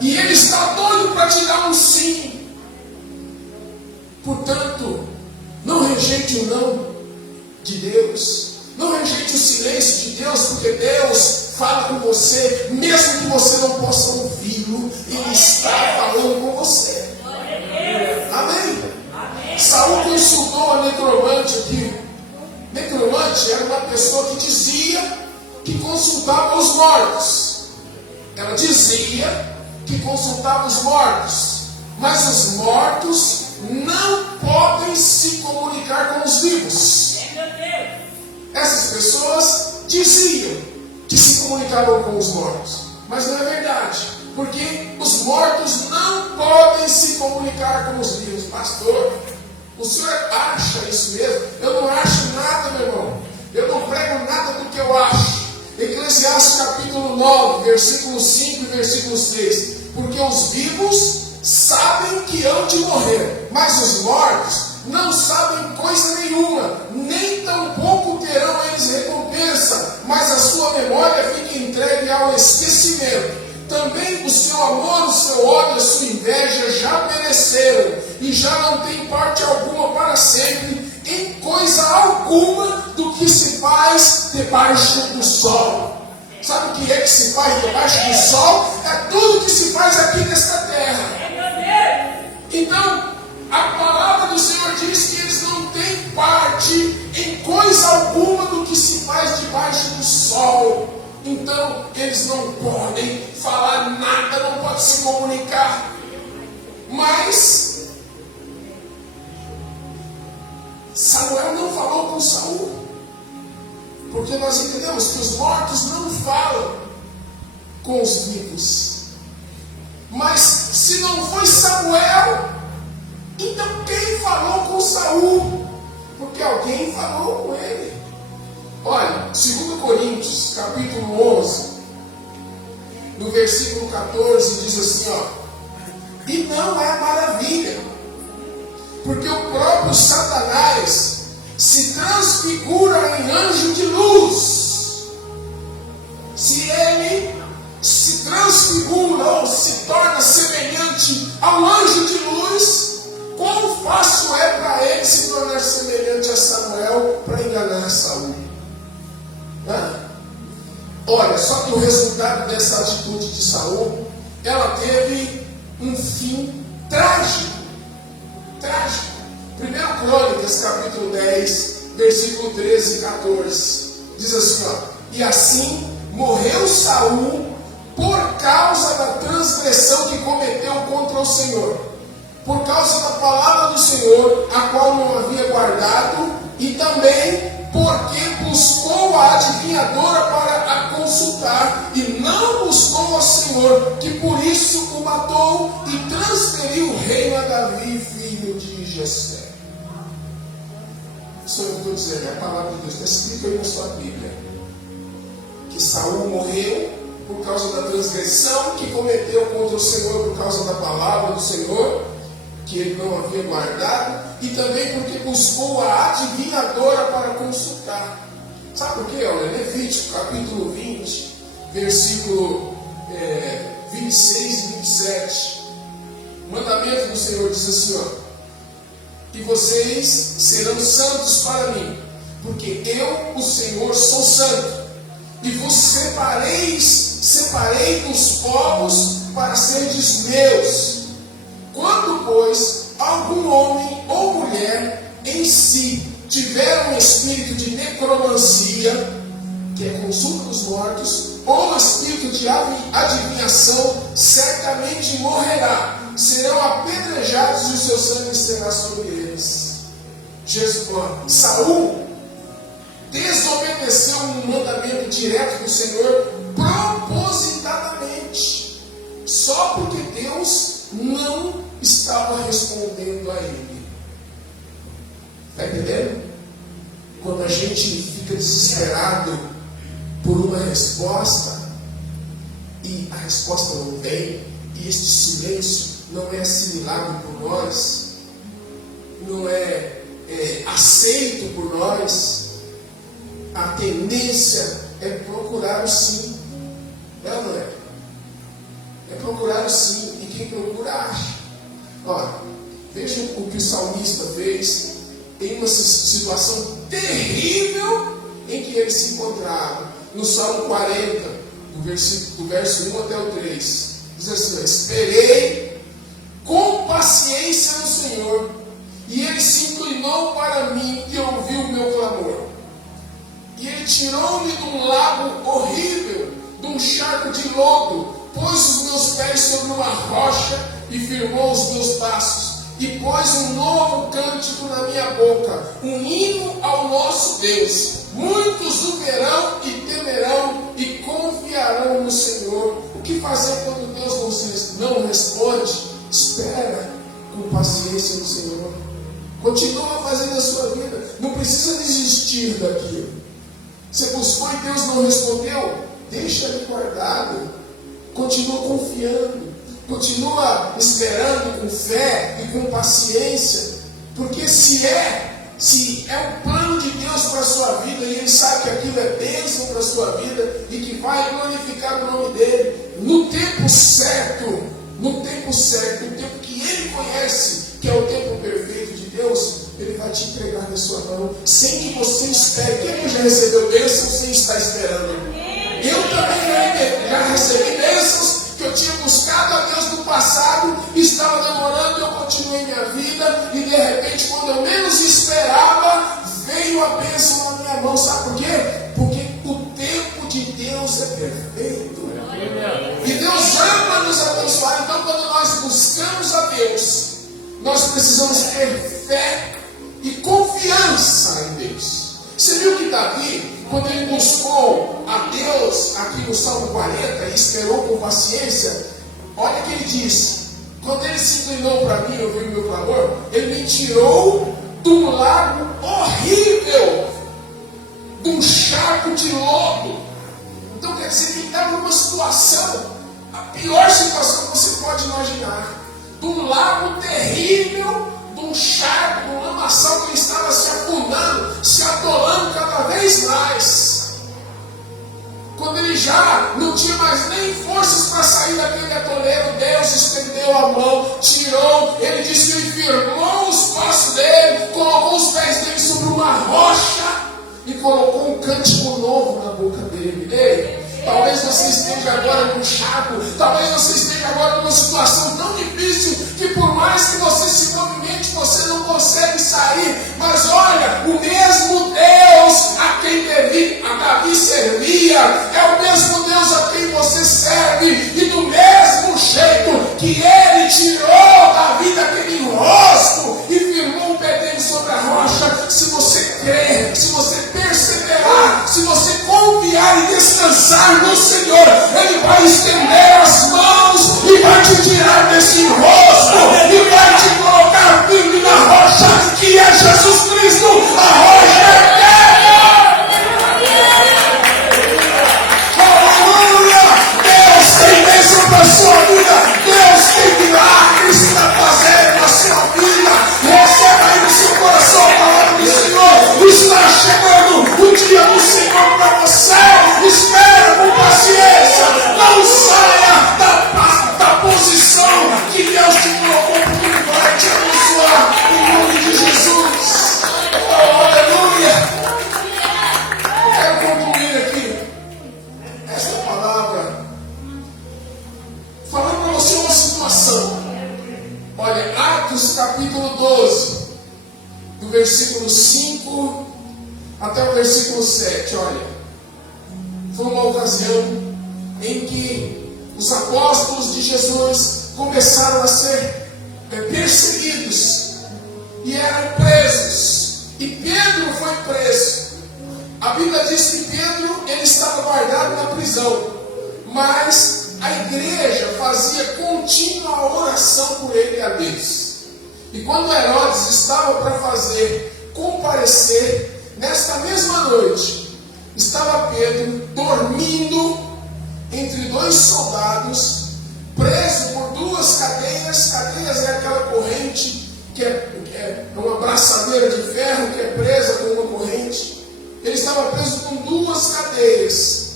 E Ele está doido para te dar um sim. Portanto, não rejeite o não de Deus. Não rejeite o silêncio de Deus, porque Deus fala com você, mesmo que você não possa ouvi-lo, Ele está falando com você. Amém? Saul consultou a necromante aqui. Necromante era uma pessoa que dizia que consultava os mortos. Ela dizia que consultava os mortos, mas os mortos não podem se comunicar com os vivos. Essas pessoas diziam que se comunicavam com os mortos, mas não é verdade, porque os mortos não podem se comunicar com os vivos. Pastor, o senhor acha isso mesmo? Eu não acho nada, meu irmão. Eu não prego nada do que eu acho. Eclesiastes capítulo 9, versículo 5 e versículo 6. Porque os vivos sabem que hão de morrer, mas os mortos não sabem coisa nenhuma, nem tampouco terão eles recompensa, mas a sua memória fica entregue ao esquecimento. Também o seu amor, o seu ódio, a sua inveja já pereceram, e já não tem parte alguma para sempre em coisa alguma do que se faz debaixo do sol. Sabe o que é que se faz debaixo do sol? É tudo que se faz aqui nesta terra. Então, a palavra do Senhor diz que eles não têm parte em coisa alguma do que se faz debaixo do sol. Então, eles não podem falar nada, não podem se comunicar. Mas Samuel não falou com Saul, porque nós entendemos que os mortos não falam com os vivos. Mas se não foi Samuel, então quem falou com Saul? Porque alguém falou com ele. Olha, 2 Coríntios, capítulo 11, no versículo 14, diz assim, ó: e não é maravilha, porque o próprio Satanás se transfigura em anjo de luz. Se ele se transfigura ou se torna semelhante ao anjo de luz, quão fácil é para ele se tornar semelhante a Samuel para enganar Saul? Olha, só que o resultado dessa atitude de Saul, ela teve um fim trágico. Trágico. 1 Crônicas, capítulo 10, versículo 13 e 14. Diz assim, ó: e assim morreu Saul por causa da transgressão que cometeu contra o Senhor, por causa da palavra do Senhor, a qual não havia guardado, e também porque buscou a adivinhadora para a consultar, e não buscou ao Senhor, que por isso o matou e transferiu o reino a Davi, filho de Jessé. Isso eu estou dizendo, é a palavra de Deus, está escrito aí na sua Bíblia, que Saul morreu por causa da transgressão que cometeu contra o Senhor, por causa da palavra do Senhor, que ele não havia guardado, e também porque buscou a adivinhadora para consultar. Sabe por quê? Olha, Levítico capítulo 20, versículo 26 e 27. O mandamento do Senhor diz assim, ó: e vocês serão santos para mim, porque eu, o Senhor, sou santo, e vos separei dos povos para seres meus. Quando, pois, algum homem ou mulher em si tiver um espírito de necromancia, que é consulta dos mortos, ou espírito de adivinhação, certamente morrerá. Serão apedrejados e o seu sangue será sobre eles. Saul desobedeceu um mandamento direto do Senhor propositadamente, só porque Deus não estava respondendo a ele. Está entendendo? Quando a gente fica desesperado por uma resposta e a resposta não vem, e este silêncio não é assimilado por nós, não é aceito por nós, a tendência é procurar o sim. É ou não é? É procurar procuraram sim, e quem procura acha. Olha, veja o que o salmista fez em uma situação terrível em que ele se encontrava. No Salmo 40, do verso 1 até o 3, diz assim: esperei com paciência no Senhor, e Ele se inclinou para mim e ouviu o meu clamor. E Ele tirou-me de um lago horrível, de um charco de lodo, pôs os meus pés sobre uma rocha e firmou os meus passos, e pôs um novo cântico na minha boca, um hino ao nosso Deus. Muitos o verão e temerão e confiarão no Senhor. O que fazer quando Deus não responde? Espera com paciência no Senhor. Continua fazendo a sua vida. Não precisa desistir daquilo. Você buscou e Deus não respondeu? Deixa ele guardado. Continua confiando. Continua esperando com fé e com paciência. Porque se é o plano de Deus para a sua vida, e Ele sabe que aquilo é bênção para a sua vida e que vai glorificar o nome dEle, no tempo certo, no tempo que Ele conhece, que é o tempo perfeito de Deus, Ele vai te entregar na sua mão, sem que você espere. Quem já recebeu bênção sem estar esperando? Eu também já recebi bênçãos que eu tinha buscado a Deus no passado, estava demorando, eu continuei minha vida, e de repente, quando eu menos esperava, veio a bênção na minha mão. Sabe por quê? Porque o tempo de Deus é perfeito. E Deus ama nos abençoar. Então, quando nós buscamos a Deus, nós precisamos ter fé e confiança em Deus. Você viu que Davi, quando ele buscou a Deus aqui no Salmo 40 e esperou com paciência, olha o que ele diz: quando ele se inclinou para mim, ouviu o meu clamor, ele me tirou de um lago horrível, de um charco de lodo. Então quer dizer que ele estava numa situação, a pior situação que você pode imaginar, de um lago terrível, de um charco, de um lamaçal que ele estava se afundando, se atolando cada vez mais. Quando ele já não tinha mais nem forças para sair daquele atoleiro, Deus estendeu a mão, tirou, ele disse que ele firmou os passos dele, colocou os pés dele sobre uma rocha e colocou um cântico novo na boca dele. Ei, talvez você esteja agora num charco, talvez você esteja agora numa situação tão difícil que por mais que você se movimente, você não consegue sair. Mas olha, o mesmo Deus a quem Davi servia é o mesmo Deus a quem você serve, e do mesmo jeito que Ele tirou Davi daquele enrosco e firmou o pé dele sobre a rocha, se você crer, se você perseverar, se você confiar e descansar no Senhor, Ele vai estender as mãos e vai te tirar desse enrosco e vai te colocar firme na rocha, que é Jesus Cristo, a rocha eterna. Aleluia! Deus tem bênção para a sua vida, Deus tem milagres para fazer na sua vida. Receba aí no seu coração a palavra do Senhor. Está chegando o dia do Senhor para você. Espera com paciência, não saia da posição que Deus te colocou, porque Ele vai te abençoar em nome de Jesus. Oh, aleluia! Eu quero concluir aqui esta palavra falando para você uma situação. Olha, Atos capítulo 12, do versículo 5 até o versículo 7, olha. Foi uma ocasião em que os apóstolos de Jesus começaram a ser perseguidos e eram presos. E Pedro foi preso. A Bíblia diz que Pedro ele estava guardado na prisão, mas a igreja fazia contínua oração por ele a Deus. E quando Herodes estava para fazer comparecer, nesta mesma noite, estava Pedro dormindo entre dois soldados, preso por duas cadeias. Cadeias é aquela corrente que é uma braçadeira de ferro que é presa com uma corrente. Ele estava preso com duas cadeias,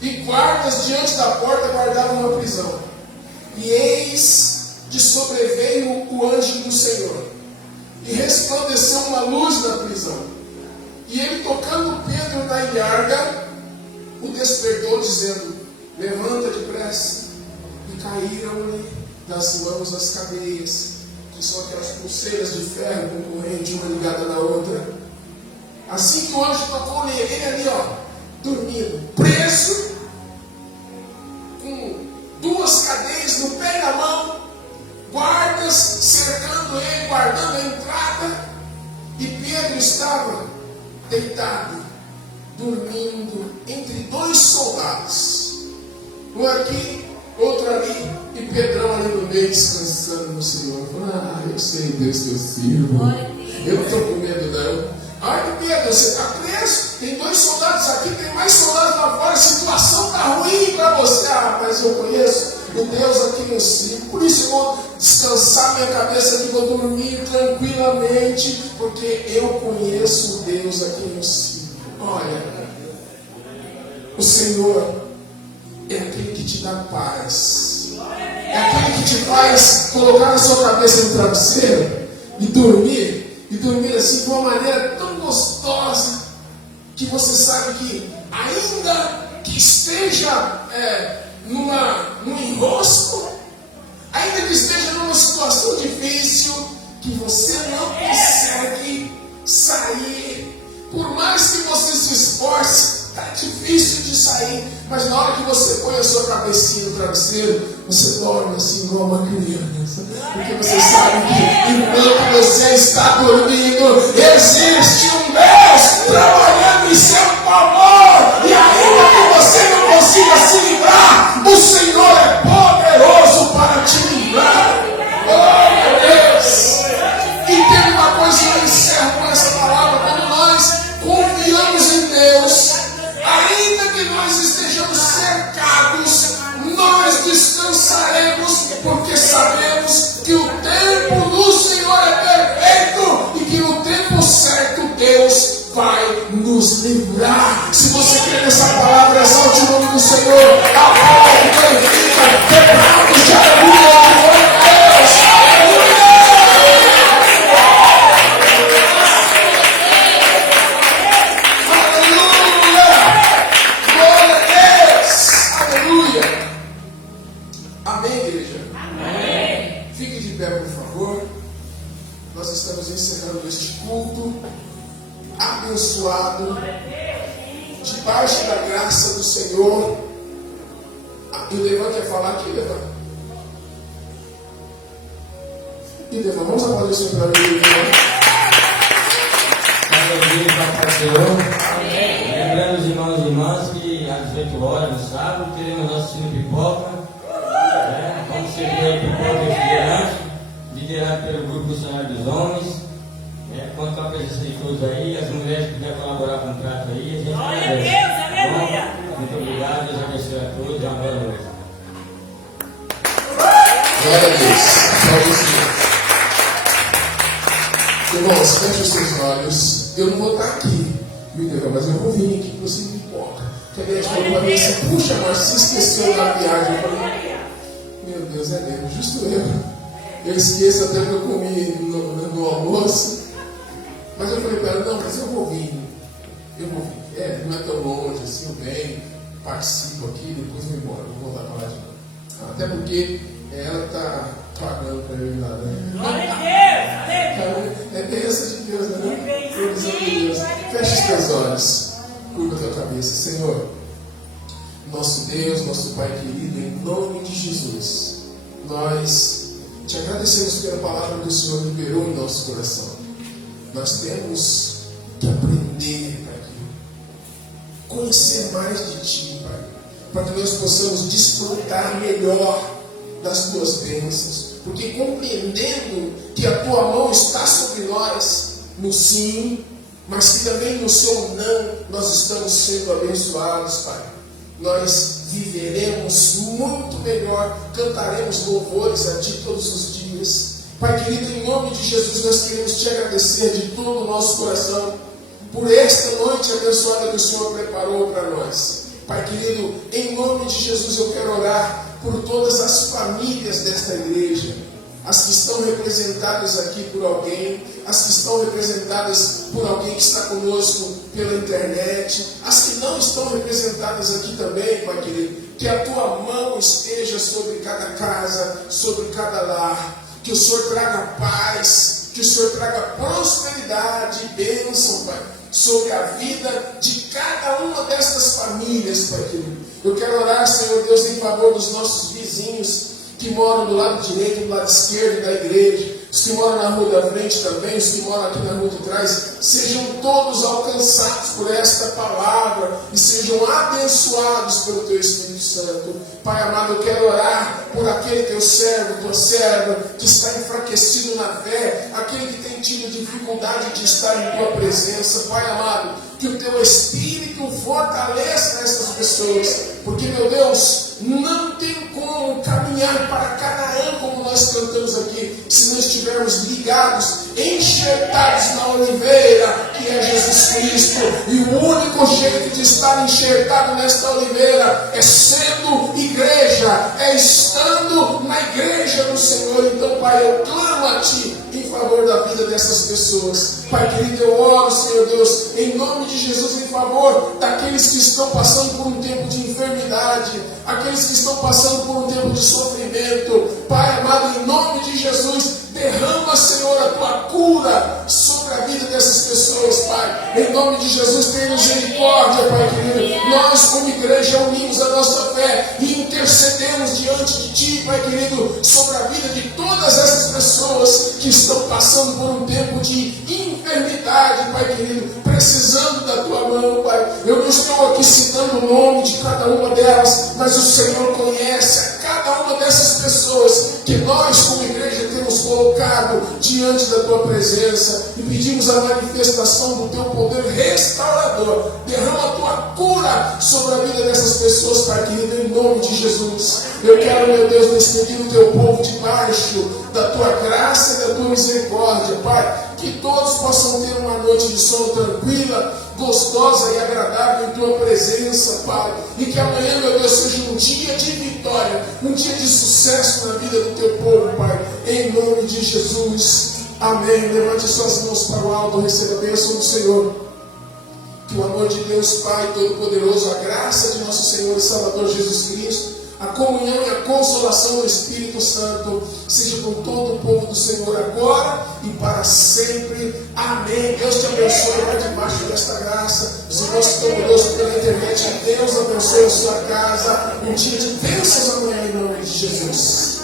e guardas diante da porta guardavam uma prisão. E eis que sobreveio o anjo do Senhor, e resplandeceu uma luz na prisão. E ele, tocando Pedro na ilharga, o despertou, dizendo: levanta depressa. E caíram-lhe das mãos as cadeias, que são aquelas pulseiras de ferro com corrente, uma ligada na outra. Assim que o anjo tocou nele, ele ali, dormindo, preso, com duas cadeias no pé e na mão, guardas cercando ele, guardando a entrada, e Pedro estava deitado, dormindo entre dois soldados, um aqui, outro ali, e Pedrão ali no meio, descansando no Senhor. Eu sei, Deus, que eu sirvo. Eu não estou com medo, não. Ai, Pedro, você está preso, tem dois soldados aqui, tem mais soldados lá fora, a situação está ruim para você. Mas eu conheço o Deus aqui no circo, por isso eu vou descansar minha cabeça aqui, vou dormir tranquilamente, porque eu conheço o Deus aqui no circo. Olha, o Senhor é aquele que te dá paz, é aquele que te faz colocar a sua cabeça no travesseiro e dormir assim de uma maneira tão gostosa, que você sabe que, ainda que esteja num enrosco, ainda que esteja numa situação difícil, que você não consegue sair, por mais que você se esforce, está difícil de sair, mas na hora que você põe a sua cabecinha no travesseiro, você dorme assim igual uma criança, porque você sabe que enquanto você está dormindo, existe um Deus trabalhando em seu favor, e ainda que você não consiga se livrar, o Senhor é poderoso para te livrar. Oh, meu Deus! E tem uma coisa, eu encerro com essa palavra: quando nós confiamos em Deus, ainda que nós estejamos cercados, nós descansaremos, porque sabemos que o tempo do Senhor é perfeito e que no tempo certo Deus vai nos livrar. Se você crê nessa palavra, exalte o nome do Senhor. Aplaude, glorifica, quebrados de aleluia. Amém, igreja? Amém. Fique de pé, por favor. Nós estamos encerrando este culto abençoado, debaixo da graça do Senhor. E o Devan quer falar aqui, Devan? E Devan, vamos aplaudir o Senhor para mim. Lembrando os irmãos e irmãs que às 18 horas no sábado teremos nosso time pipoca. Vamos servir a pipoca e refrigerante, liderado pelo grupo Missionário dos Homens. Conto com a presença de todos aí. As mulheres puderem colaborar com o prato aí, a gente agradece. Deus, aleluia! Muito obrigado, Deus abençoe a todos. Uma boa noite. Glória a Deus. Irmãos, feche os seus olhos. Eu não vou estar aqui, mas eu vou vir aqui para você pipoca. Que a gente falou para mim assim: puxa, mas se esqueceu da viagem. Eu falei: meu Deus, é mesmo, justo eu esqueço até que eu comi no almoço. Mas eu falei para ela: não, mas eu vou vir. Não é tão longe assim, eu venho, participo aqui, depois vou embora, vou voltar para lá de novo. Até porque ela está pagando para eu ir lá, né? Glória a Deus! É bênção de Deus, né? Provisão de Deus. Feche os teus olhos, curva a tua cabeça. Senhor, nosso Deus, nosso Pai querido, em nome de Jesus, nós te agradecemos pela palavra que o Senhor liberou em nosso coração. Nós temos que aprender, Pai, conhecer mais de Ti, Pai, para que nós possamos desfrutar melhor das Tuas bênçãos, porque compreendendo que a Tua mão está sobre nós, no sim, mas que também no seu não, nós estamos sendo abençoados, Pai. Nós viveremos muito melhor, cantaremos louvores a Ti todos os dias. Pai querido, em nome de Jesus, nós queremos Te agradecer de todo o nosso coração por esta noite abençoada que o Senhor preparou para nós. Pai querido, em nome de Jesus eu quero orar por todas as famílias desta igreja, as que estão representadas aqui por alguém, as que estão representadas por alguém que está conosco pela internet, as que não estão representadas aqui também, Pai querido, que a Tua mão esteja sobre cada casa, sobre cada lar, que o Senhor traga paz, que o Senhor traga prosperidade e bênção, Pai, sobre a vida de cada uma destas famílias, Pai querido. Eu quero orar, Senhor Deus, em favor dos nossos vizinhos que moram do lado direito, do lado esquerdo da igreja, os que moram na rua da frente também, os que moram aqui na rua de trás, sejam todos alcançados por esta palavra e sejam abençoados pelo Teu Espírito Santo. Pai amado, eu quero orar por aquele Teu servo, Tua serva, que está enfraquecido na fé, aquele que tem tido dificuldade de estar em Tua presença. Pai amado, que o Teu Espírito fortaleça essas pessoas, porque, meu Deus, não tem como caminhar para Canaã, como nós cantamos aqui, se não estivermos ligados, enxertados na oliveira, que é Jesus Cristo. E o único jeito de estar enxertado nesta oliveira é sendo igreja, é estando na igreja do Senhor. Então, Pai, eu clamo a Ti em favor da vida dessas pessoas. Pai querido, eu oro, Senhor Deus, em nome de Jesus, em favor daqueles que estão passando por um tempo de enfermidade, aqueles que estão passando por um tempo de sofrimento. Pai amado, em nome de Jesus, derrama, Senhor, a Tua cura sobre a vida dessas pessoas, Pai. Em nome de Jesus, tenha misericórdia, Pai querido. Nós, como igreja, unimos a nossa fé e intercedemos diante de Ti, Pai querido, sobre a vida de todas essas pessoas que estão passando por um tempo de enfermidade, Pai querido, precisando da Tua mão, Pai. Eu não estou aqui citando o nome de cada uma delas, mas o Senhor conhece a cada uma dessas pessoas que nós, como igreja, temos colocado diante da Tua presença e pedimos a manifestação do Teu poder restaurador. Derrama a Tua cura sobre a vida dessas pessoas, Pai querido, em nome de Jesus. Eu quero, meu Deus, despedir o Teu povo debaixo da Tua graça e da Tua misericórdia, Pai. Que todos possam ter uma noite de sono tranquila, gostosa e agradável em Tua presença, Pai. E que amanhã, meu Deus, seja um dia de vitória, um dia de sucesso na vida do Teu povo, Pai. Em nome de Jesus. Amém. Levante suas mãos para o alto, receba a bênção do Senhor. Que o amor de Deus, Pai Todo-Poderoso, a graça de nosso Senhor e Salvador Jesus Cristo, a comunhão e a consolação do Espírito Santo seja com todo o povo do Senhor agora e para sempre. Amém. Deus te abençoe. Vai debaixo desta graça. Os irmãos que estão conosco pela internet, Deus abençoe a sua casa. Um dia de bênçãos amanhã em nome de Jesus.